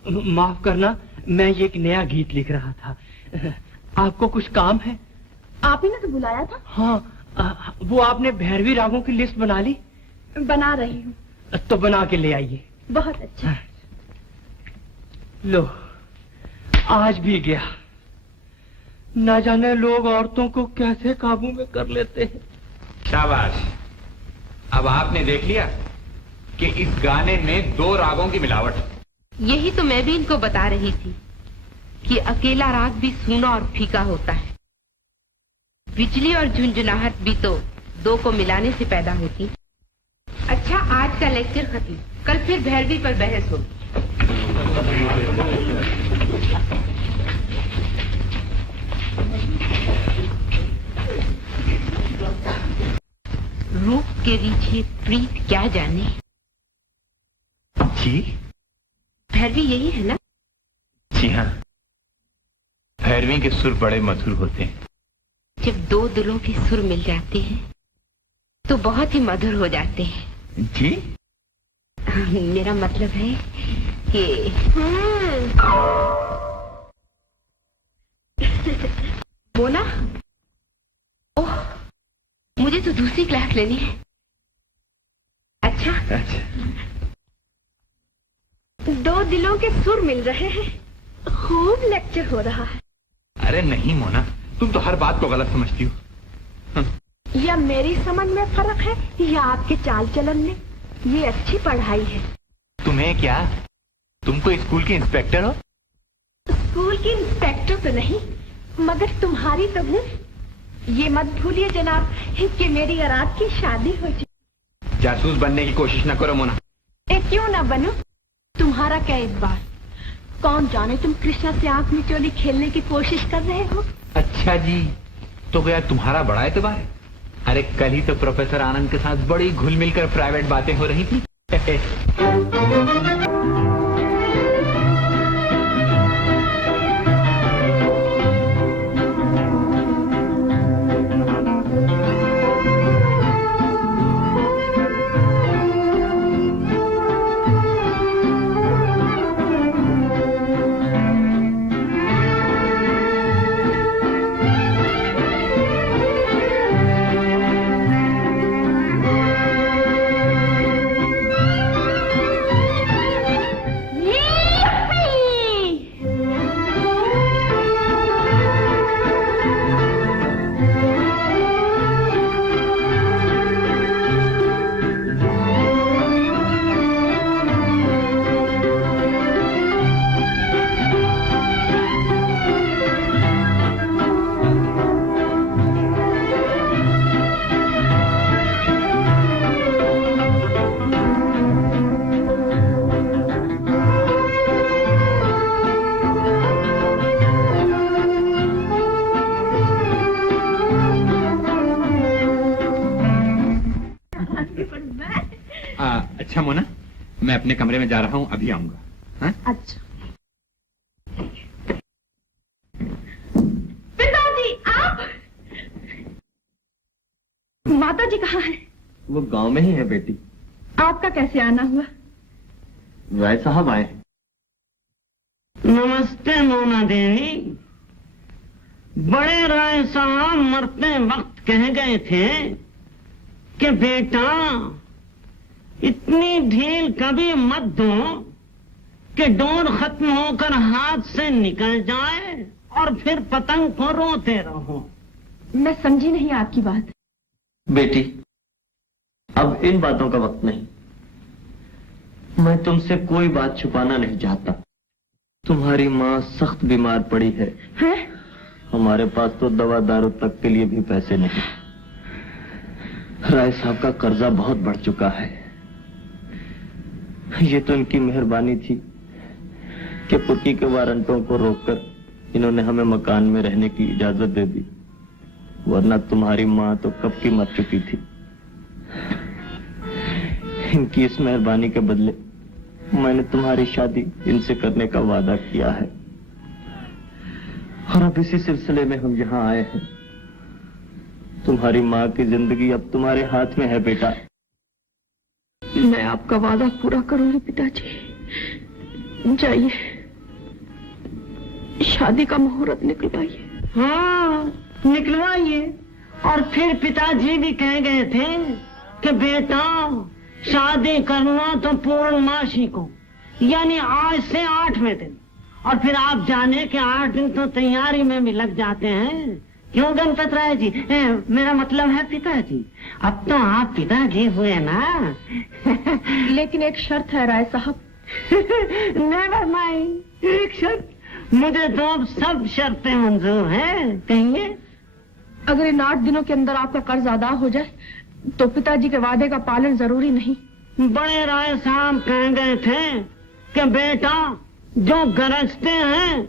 माफ करना, मैं ये एक नया गीत लिख रहा था। आपको कुछ काम है? आप ही ने तो बुलाया था। हाँ, वो आपने भैरवी रागों की लिस्ट बना ली? बना रही हूँ। तो बना के ले आइए। बहुत अच्छा। लो, आज भी गया। ना जाने लोग औरतों को कैसे काबू में कर लेते हैं। शाबाश। अब आपने देख लिया कि इस गाने में 2 रागों की मिलावट। यही तो मैं भी इनको बता रही थी कि अकेला राग भी सूना और फीका होता है। बिजली और झुंझुनाहट भी तो 2 को मिलाने से पैदा होती। अच्छा, आज का लेक्चर खत्म। कल फिर भैरवी पर बहस होगी। रूप के पीछे प्रीत क्या जाने। जी भैरवी यही है ना? जी हाँ, भैरवी के सुर बड़े मधुर होते हैं। जब 2 दिलों के सुर मिल जाते हैं तो बहुत ही मधुर हो जाते हैं। जी मेरा मतलब है कि मोना, ओह, मुझे तो दूसरी क्लास लेनी है। अच्छा, 2 दिलों के सुर मिल रहे हैं। खूब लेक्चर हो रहा है। अरे नहीं मोना, तुम तो हर बात को गलत समझती हो। या मेरी समझ में फर्क है या आपके चाल चलन में। ये अच्छी पढ़ाई है। तुम्हें क्या, तुम कोई स्कूल के इंस्पेक्टर हो? स्कूल की इंस्पेक्टर तो नहीं, मगर तुम्हारी तो हूँ। ये मत भूलिए जनाब कि मेरी और आपकी शादी हो चुकी। जासूस बनने की कोशिश न करो मोना। क्यों ना बनूं? तुम्हारा क्या इतबार। कौन जाने तुम कृष्णा से आंख मिचोली खेलने की कोशिश कर रहे हो। अच्छा जी, तो क्या तुम्हारा बड़ा एतबार है? अरे कल ही तो प्रोफेसर आनंद के साथ बड़ी घुल मिलकर प्राइवेट बातें हो रही थी। अच्छा मोना, मैं अपने कमरे में जा रहा हूँ, अभी आऊंगा। अच्छा। पिताजी आप? माता जी कहाँ है? वो गांव में ही है बेटी। आपका कैसे आना हुआ? राय साहब आए। नमस्ते मोना देवी। बड़े राय साहब मरते वक्त कह गए थे कि बेटा इतनी ढील कभी मत दो कि डोर खत्म होकर हाथ से निकल जाए और फिर पतंग को रोते रहो। मैं समझी नहीं आपकी बात। बेटी, अब इन बातों का वक्त नहीं। मैं तुमसे कोई बात छुपाना नहीं चाहता। तुम्हारी माँ सख्त बीमार पड़ी है। हमारे पास तो दवा दारू तक के लिए भी पैसे नहीं। राय साहब का कर्जा बहुत बढ़ चुका है। ये तो इनकी मेहरबानी थी कि पुर्की के वारंटों को रोककर इन्होंने हमें मकान में रहने की इजाजत दे दी, वरना तुम्हारी माँ तो कब की मर चुकी थी। इनकी इस मेहरबानी के बदले मैंने तुम्हारी शादी इनसे करने का वादा किया है, और अब इसी सिलसिले में हम यहाँ आए हैं। तुम्हारी माँ की जिंदगी अब तुम्हारे हाथ में है बेटा। मैं आपका वादा पूरा करूंगी पिताजी। जाइए, शादी का मुहूर्त निकलवाइए। हाँ, निकलवाइए। और फिर पिताजी भी कह गए थे कि बेटा शादी करना तो पूर्णमासी को, यानी आज से 8वें दिन। और फिर आप जाने कि 8 दिन तो तैयारी में भी लग जाते हैं। क्यों गणपत राय जी? मेरा मतलब है पिताजी, अब तो आप पिताजी हुए ना। लेकिन एक शर्त है राय साहब। नेवर माइंड, एक शर्त? मुझे तो अब सब शर्तें मंजूर हैं। कहिए। अगर इन 8 दिनों के अंदर आपका कर्ज अदा हो जाए तो पिताजी के वादे का पालन जरूरी नहीं। बड़े राय साहब कह गए थे कि बेटा जो गरजते हैं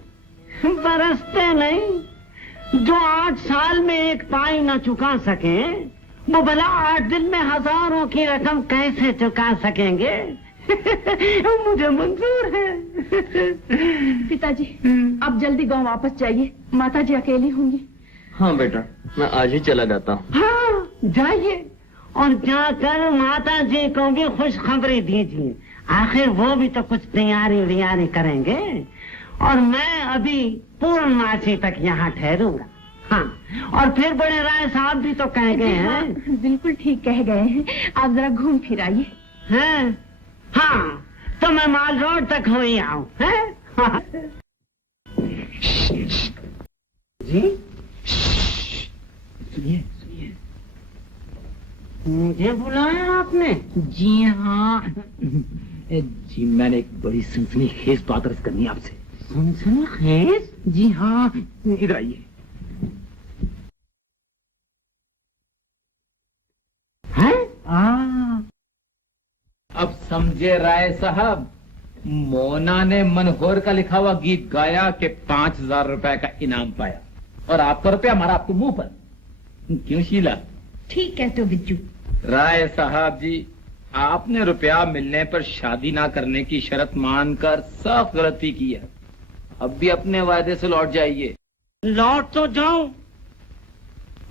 बरसते नहीं। जो 8 साल में एक पाई न चुका सके, वो भला 8 दिन में हजारों की रकम कैसे चुका सकेंगे? मुझे मंजूर है। पिताजी आप जल्दी गांव वापस जाइए, माताजी अकेली होंगी। हाँ बेटा, मैं आज ही चला जाता हूँ। हाँ, जाइए और जाकर माता जी को भी खुशखबरी दीजिए। आखिर वो भी तो कुछ तैयारी वियारी करेंगे। और मैं अभी पूर्णमासी तक यहाँ ठहरूंगा। हाँ, और फिर बड़े राय साहब भी तो कह गए हैं। बिल्कुल ठीक कह गए हैं, आप जरा घूम फिर आइए। हैं? हाँ, तो मैं माल रोड तक हो ही आऊं। हाँ। जी सुनिए सुनिए, मुझे बुलाया आपने? जी हाँ जी, मैंने एक बड़ी सनसनीखेज बात अर्ज करनी है आपसे। सनसनीखेज? जी हाँ, इधर आइए। अब समझे राय साहब, मोना ने मनोहर का लिखा हुआ गीत गाया कि 5000 रुपए का इनाम पाया, और आपका रुपया हमारा आपके मुंह पर। क्यों शीला? ठीक कहते हो बिज्जू। राय साहब जी, आपने रुपया मिलने पर शादी ना करने की शर्त मानकर सख्त गलती की है। अब भी अपने वायदे से लौट जाइए। लौट तो जाऊं,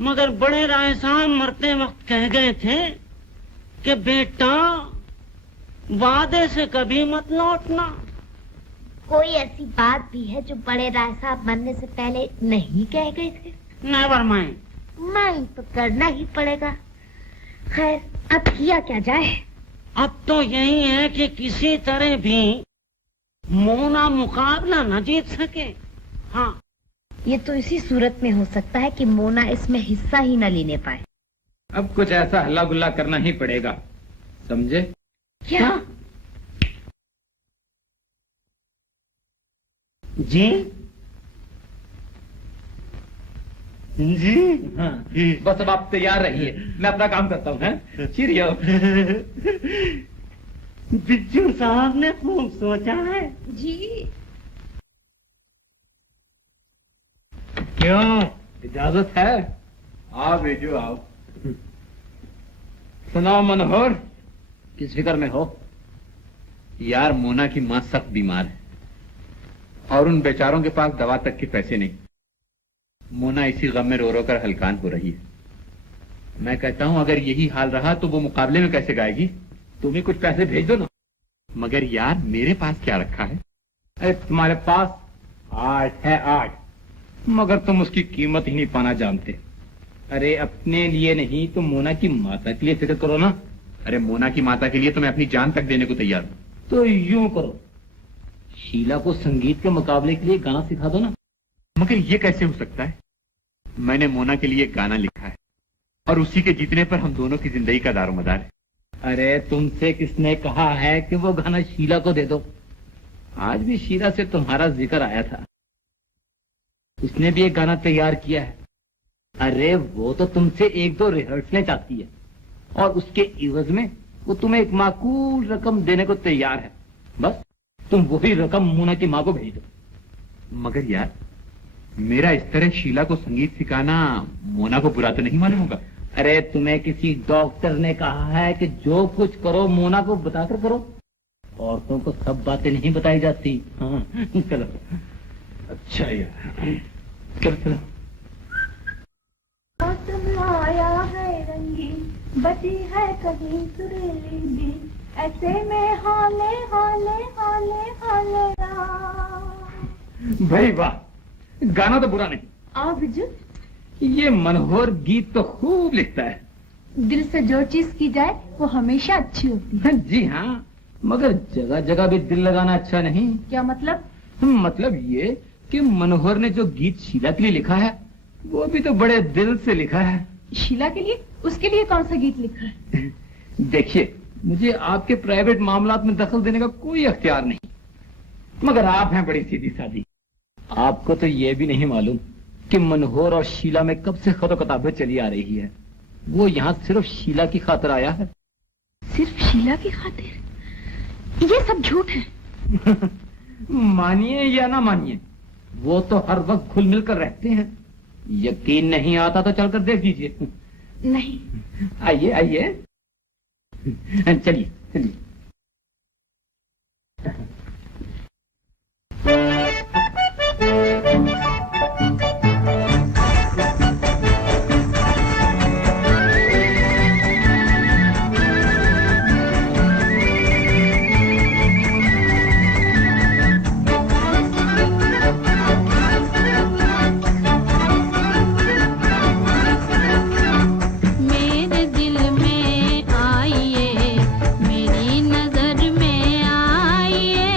मगर बड़े राय साहब मरते वक्त कह गए थे कि बेटा वादे से कभी मत लौटना। कोई ऐसी बात भी है जो बड़े राय साहब मरने से पहले नहीं कह गए थे? Never mind. माइंड तो करना ही पड़ेगा। खैर, अब किया क्या जाए? अब तो यही है कि किसी तरह भी मोना मुकाबला न जीत सके। हाँ, ये तो इसी सूरत में हो सकता है कि मोना इसमें हिस्सा ही न लेने पाए। अब कुछ ऐसा हल्ला गुल्ला करना ही पड़ेगा, समझे? क्या? जी जी हाँ, बस अब आप तैयार रहिए, मैं अपना काम करता हूँ। हैं? चिड़िया। बिज्जू साहब ने खूब सोचा है। जी क्यों, इजाजत है? आओ बिज्जू आओ। सुनाओ मनोहर, किस फिक्र में हो? यार, मोना की माँ सख्त बीमार है और उन बेचारों के पास दवा तक के पैसे नहीं। मोना इसी गम में रो रो कर हलकान हो रही है। मैं कहता हूं अगर यही हाल रहा तो वो मुकाबले में कैसे गाएगी? तुम्हें कुछ पैसे भेज दो ना। मगर यार, मेरे पास क्या रखा है? अरे तुम्हारे पास आर्ट है, आर्ट, मगर तुम उसकी कीमत ही नहीं पाना जानते। अरे अपने लिए नहीं तो मोना की माता के लिए फिक्र करो ना। अरे मोना की माता के लिए तो मैं अपनी जान तक देने को तैयार हूं। तो यूं करो, शीला को संगीत के मुकाबले के लिए गाना सिखा दो ना। मगर ये कैसे हो सकता है? मैंने मोना के लिए गाना लिखा है और उसी के जीतने पर हम दोनों की जिंदगी का दारोमदार है। अरे तुमसे किसने कहा है कि वो गाना शीला को दे दो? आज भी शीला से तुम्हारा जिक्र आया था, उसने भी एक गाना तैयार किया है। अरे वो तो तुमसे 1-2 रिहर्सलें चाहती है और उसके इवज में वो तुम्हें एक माकूल रकम देने को तैयार है। बस तुम वही रकम मोना की माँ को भेज दो। मगर यार, मेरा इस तरह शीला को संगीत सिखाना मोना को बुरा तो नहीं मालूम होगा? अरे तुम्हें किसी डॉक्टर ने कहा है कि जो कुछ करो मोना को बताकर करो। औरतों को सब बातें नहीं बताई जाती। हाँ चलो। अच्छा यार, चलो चलो। मौसम आया है रंगीन, बची है कहीं सुरीली दी, ऐसे में हौले हौले हौले हौले राम। भाई वाह, गाना तो बुरा नहीं। आओ बिजू। ये मनोहर गीत तो खूब लिखता है। दिल से जो चीज की जाए वो हमेशा अच्छी होती है। जी हाँ, मगर जगह जगह भी दिल लगाना अच्छा नहीं। क्या मतलब? मतलब ये कि मनोहर ने जो गीत शीला के लिए लिखा है वो भी तो बड़े दिल से लिखा है। शीला के लिए? उसके लिए कौन सा गीत लिखा है? देखिए, मुझे आपके प्राइवेट मामलात में दखल देने का कोई अख्तियार नहीं, मगर आप हैं बड़ी सीधी सादी। आपको तो ये भी नहीं मालूम कि मनोहर और शीला में कब से खतो किताबें चली आ रही है। वो यहाँ सिर्फ शीला की खातिर आया है। सिर्फ शीला की खातिर? ये सब झूठ है। मानिए या ना मानिए, वो तो हर वक्त घुल मिलकर रहते हैं। यकीन नहीं आता तो चलकर देख लीजिए। नहीं। आइए आइए, चलिए चलिए। मेरे दिल में आइए, मेरी नजर में आइए,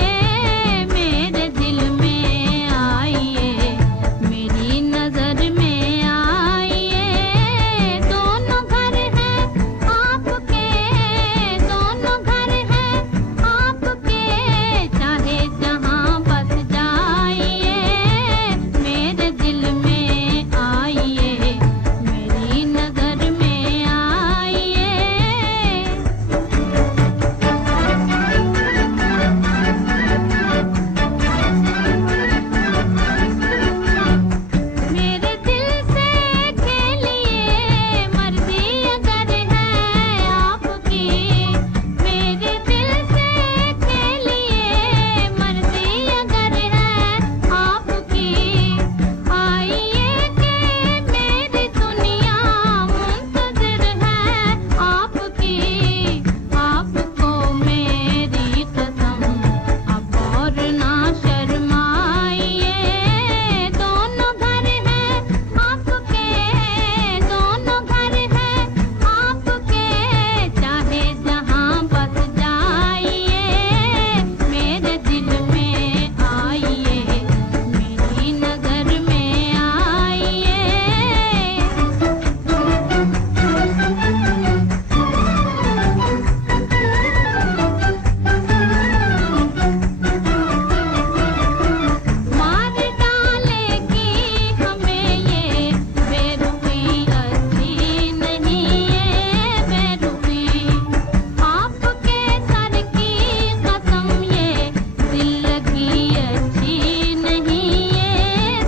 मेरे दिल में आइए, मेरी नजर में आइए। दोनों घर हैं आपके, दोनों घर हैं आपके, चाहे जहां बस जाइए। मेरे दिल में आइए, मेरी नजर में आइए। मेरे दिल से खेलिए, मर्जी अगर है आपकी। मेरे दिल से खेलिए, मर्जी अगर है आपकी। आइए कि मेरी दुनिया मुंतज़िर है आपकी। आपको मेरी कसम, अब और ना शर्माइए। दोनों घर हैं आपके, दोनों घर हैं आपके, चाहे जहां बस जाइए। मेरे दिल में आइए, मेरी नजर में आइए। मार डालेगी हमें ये बेरुखी, अच्छी नहीं ये बेरुखी। आपके सर की कसम, ये दिल लगी अच्छी नहीं ये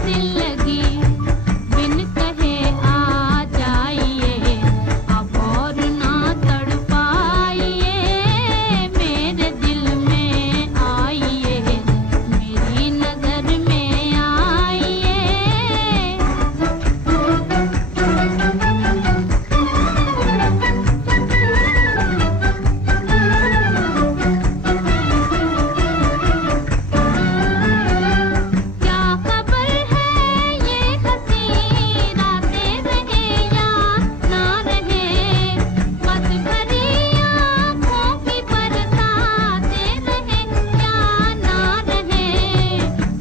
दिल लगी। बिन कहे आ जाइए, अब और ना तड़पाइए। मेरे दिल में आइए, मेरी नजर में आइए। क्या खबर है ये हंसी रातें रहे या ना रहे। मत भरी आँखों की बरसातें रहे या ना रहे।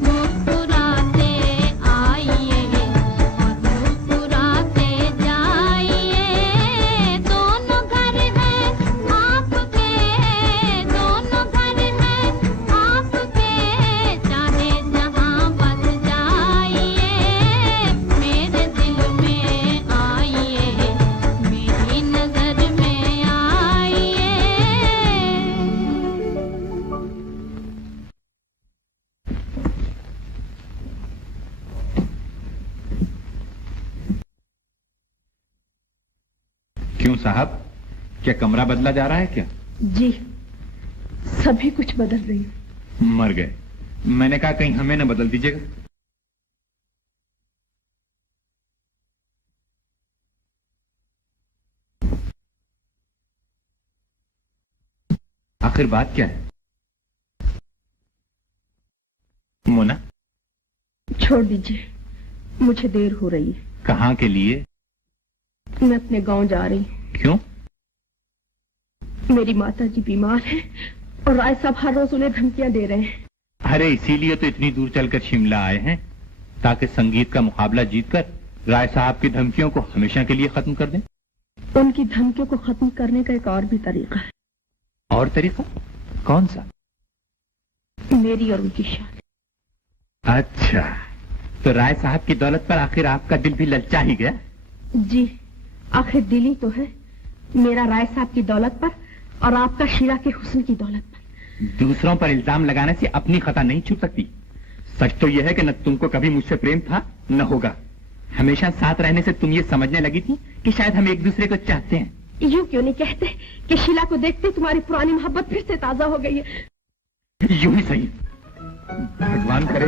मुस्कुराते आइए और मुस्कुराते जाइए। दोनों घर हैं आपके, दोनों घर हैं आपके, चाहे जहां बस जाइए। मेरे दिल में आइए, मेरी नजर में आइए। क्यों साहब, क्या कमरा बदला जा रहा है क्या? जी, सभी कुछ बदल रही हूँ। मर गए। मैंने कहा कहीं हमें न बदल दीजिएगा। आखिर बात क्या है? मोना, छोड़ दीजिए, मुझे देर हो रही है। कहाँ के लिए? मैं अपने गांव जा रही हूँ। क्यों? मेरी माता जी बीमार है और राय साहब हर रोज उन्हें धमकियां दे रहे हैं। अरे इसीलिए तो इतनी दूर चलकर शिमला आए हैं, ताकि संगीत का मुकाबला जीतकर राय साहब की धमकियों को हमेशा के लिए खत्म कर दें। उनकी धमकियों को खत्म करने का एक और भी तरीका है। और तरीका? कौन सा? मेरी और उनकी शादी। अच्छा, तो राय साहब की दौलत पर आखिर आपका दिल भी ललचा ही गया? जी, आखिर दिल ही तो है मेरा राय साहब की दौलत पर और आपका शीला के हुस्न की दौलत पर। दूसरों पर इल्जाम लगाने से अपनी खता नहीं छुप सकती। सच तो यह है कि न तुमको कभी मुझसे प्रेम था न होगा। हमेशा साथ रहने से तुम ये समझने लगी थी कि शायद हम एक दूसरे को चाहते हैं। यूं क्यों नहीं कहते कि शीला को देखते तुम्हारी पुरानी मोहब्बत फिर से ताजा हो गई है? यूं ही सही। भगवान करे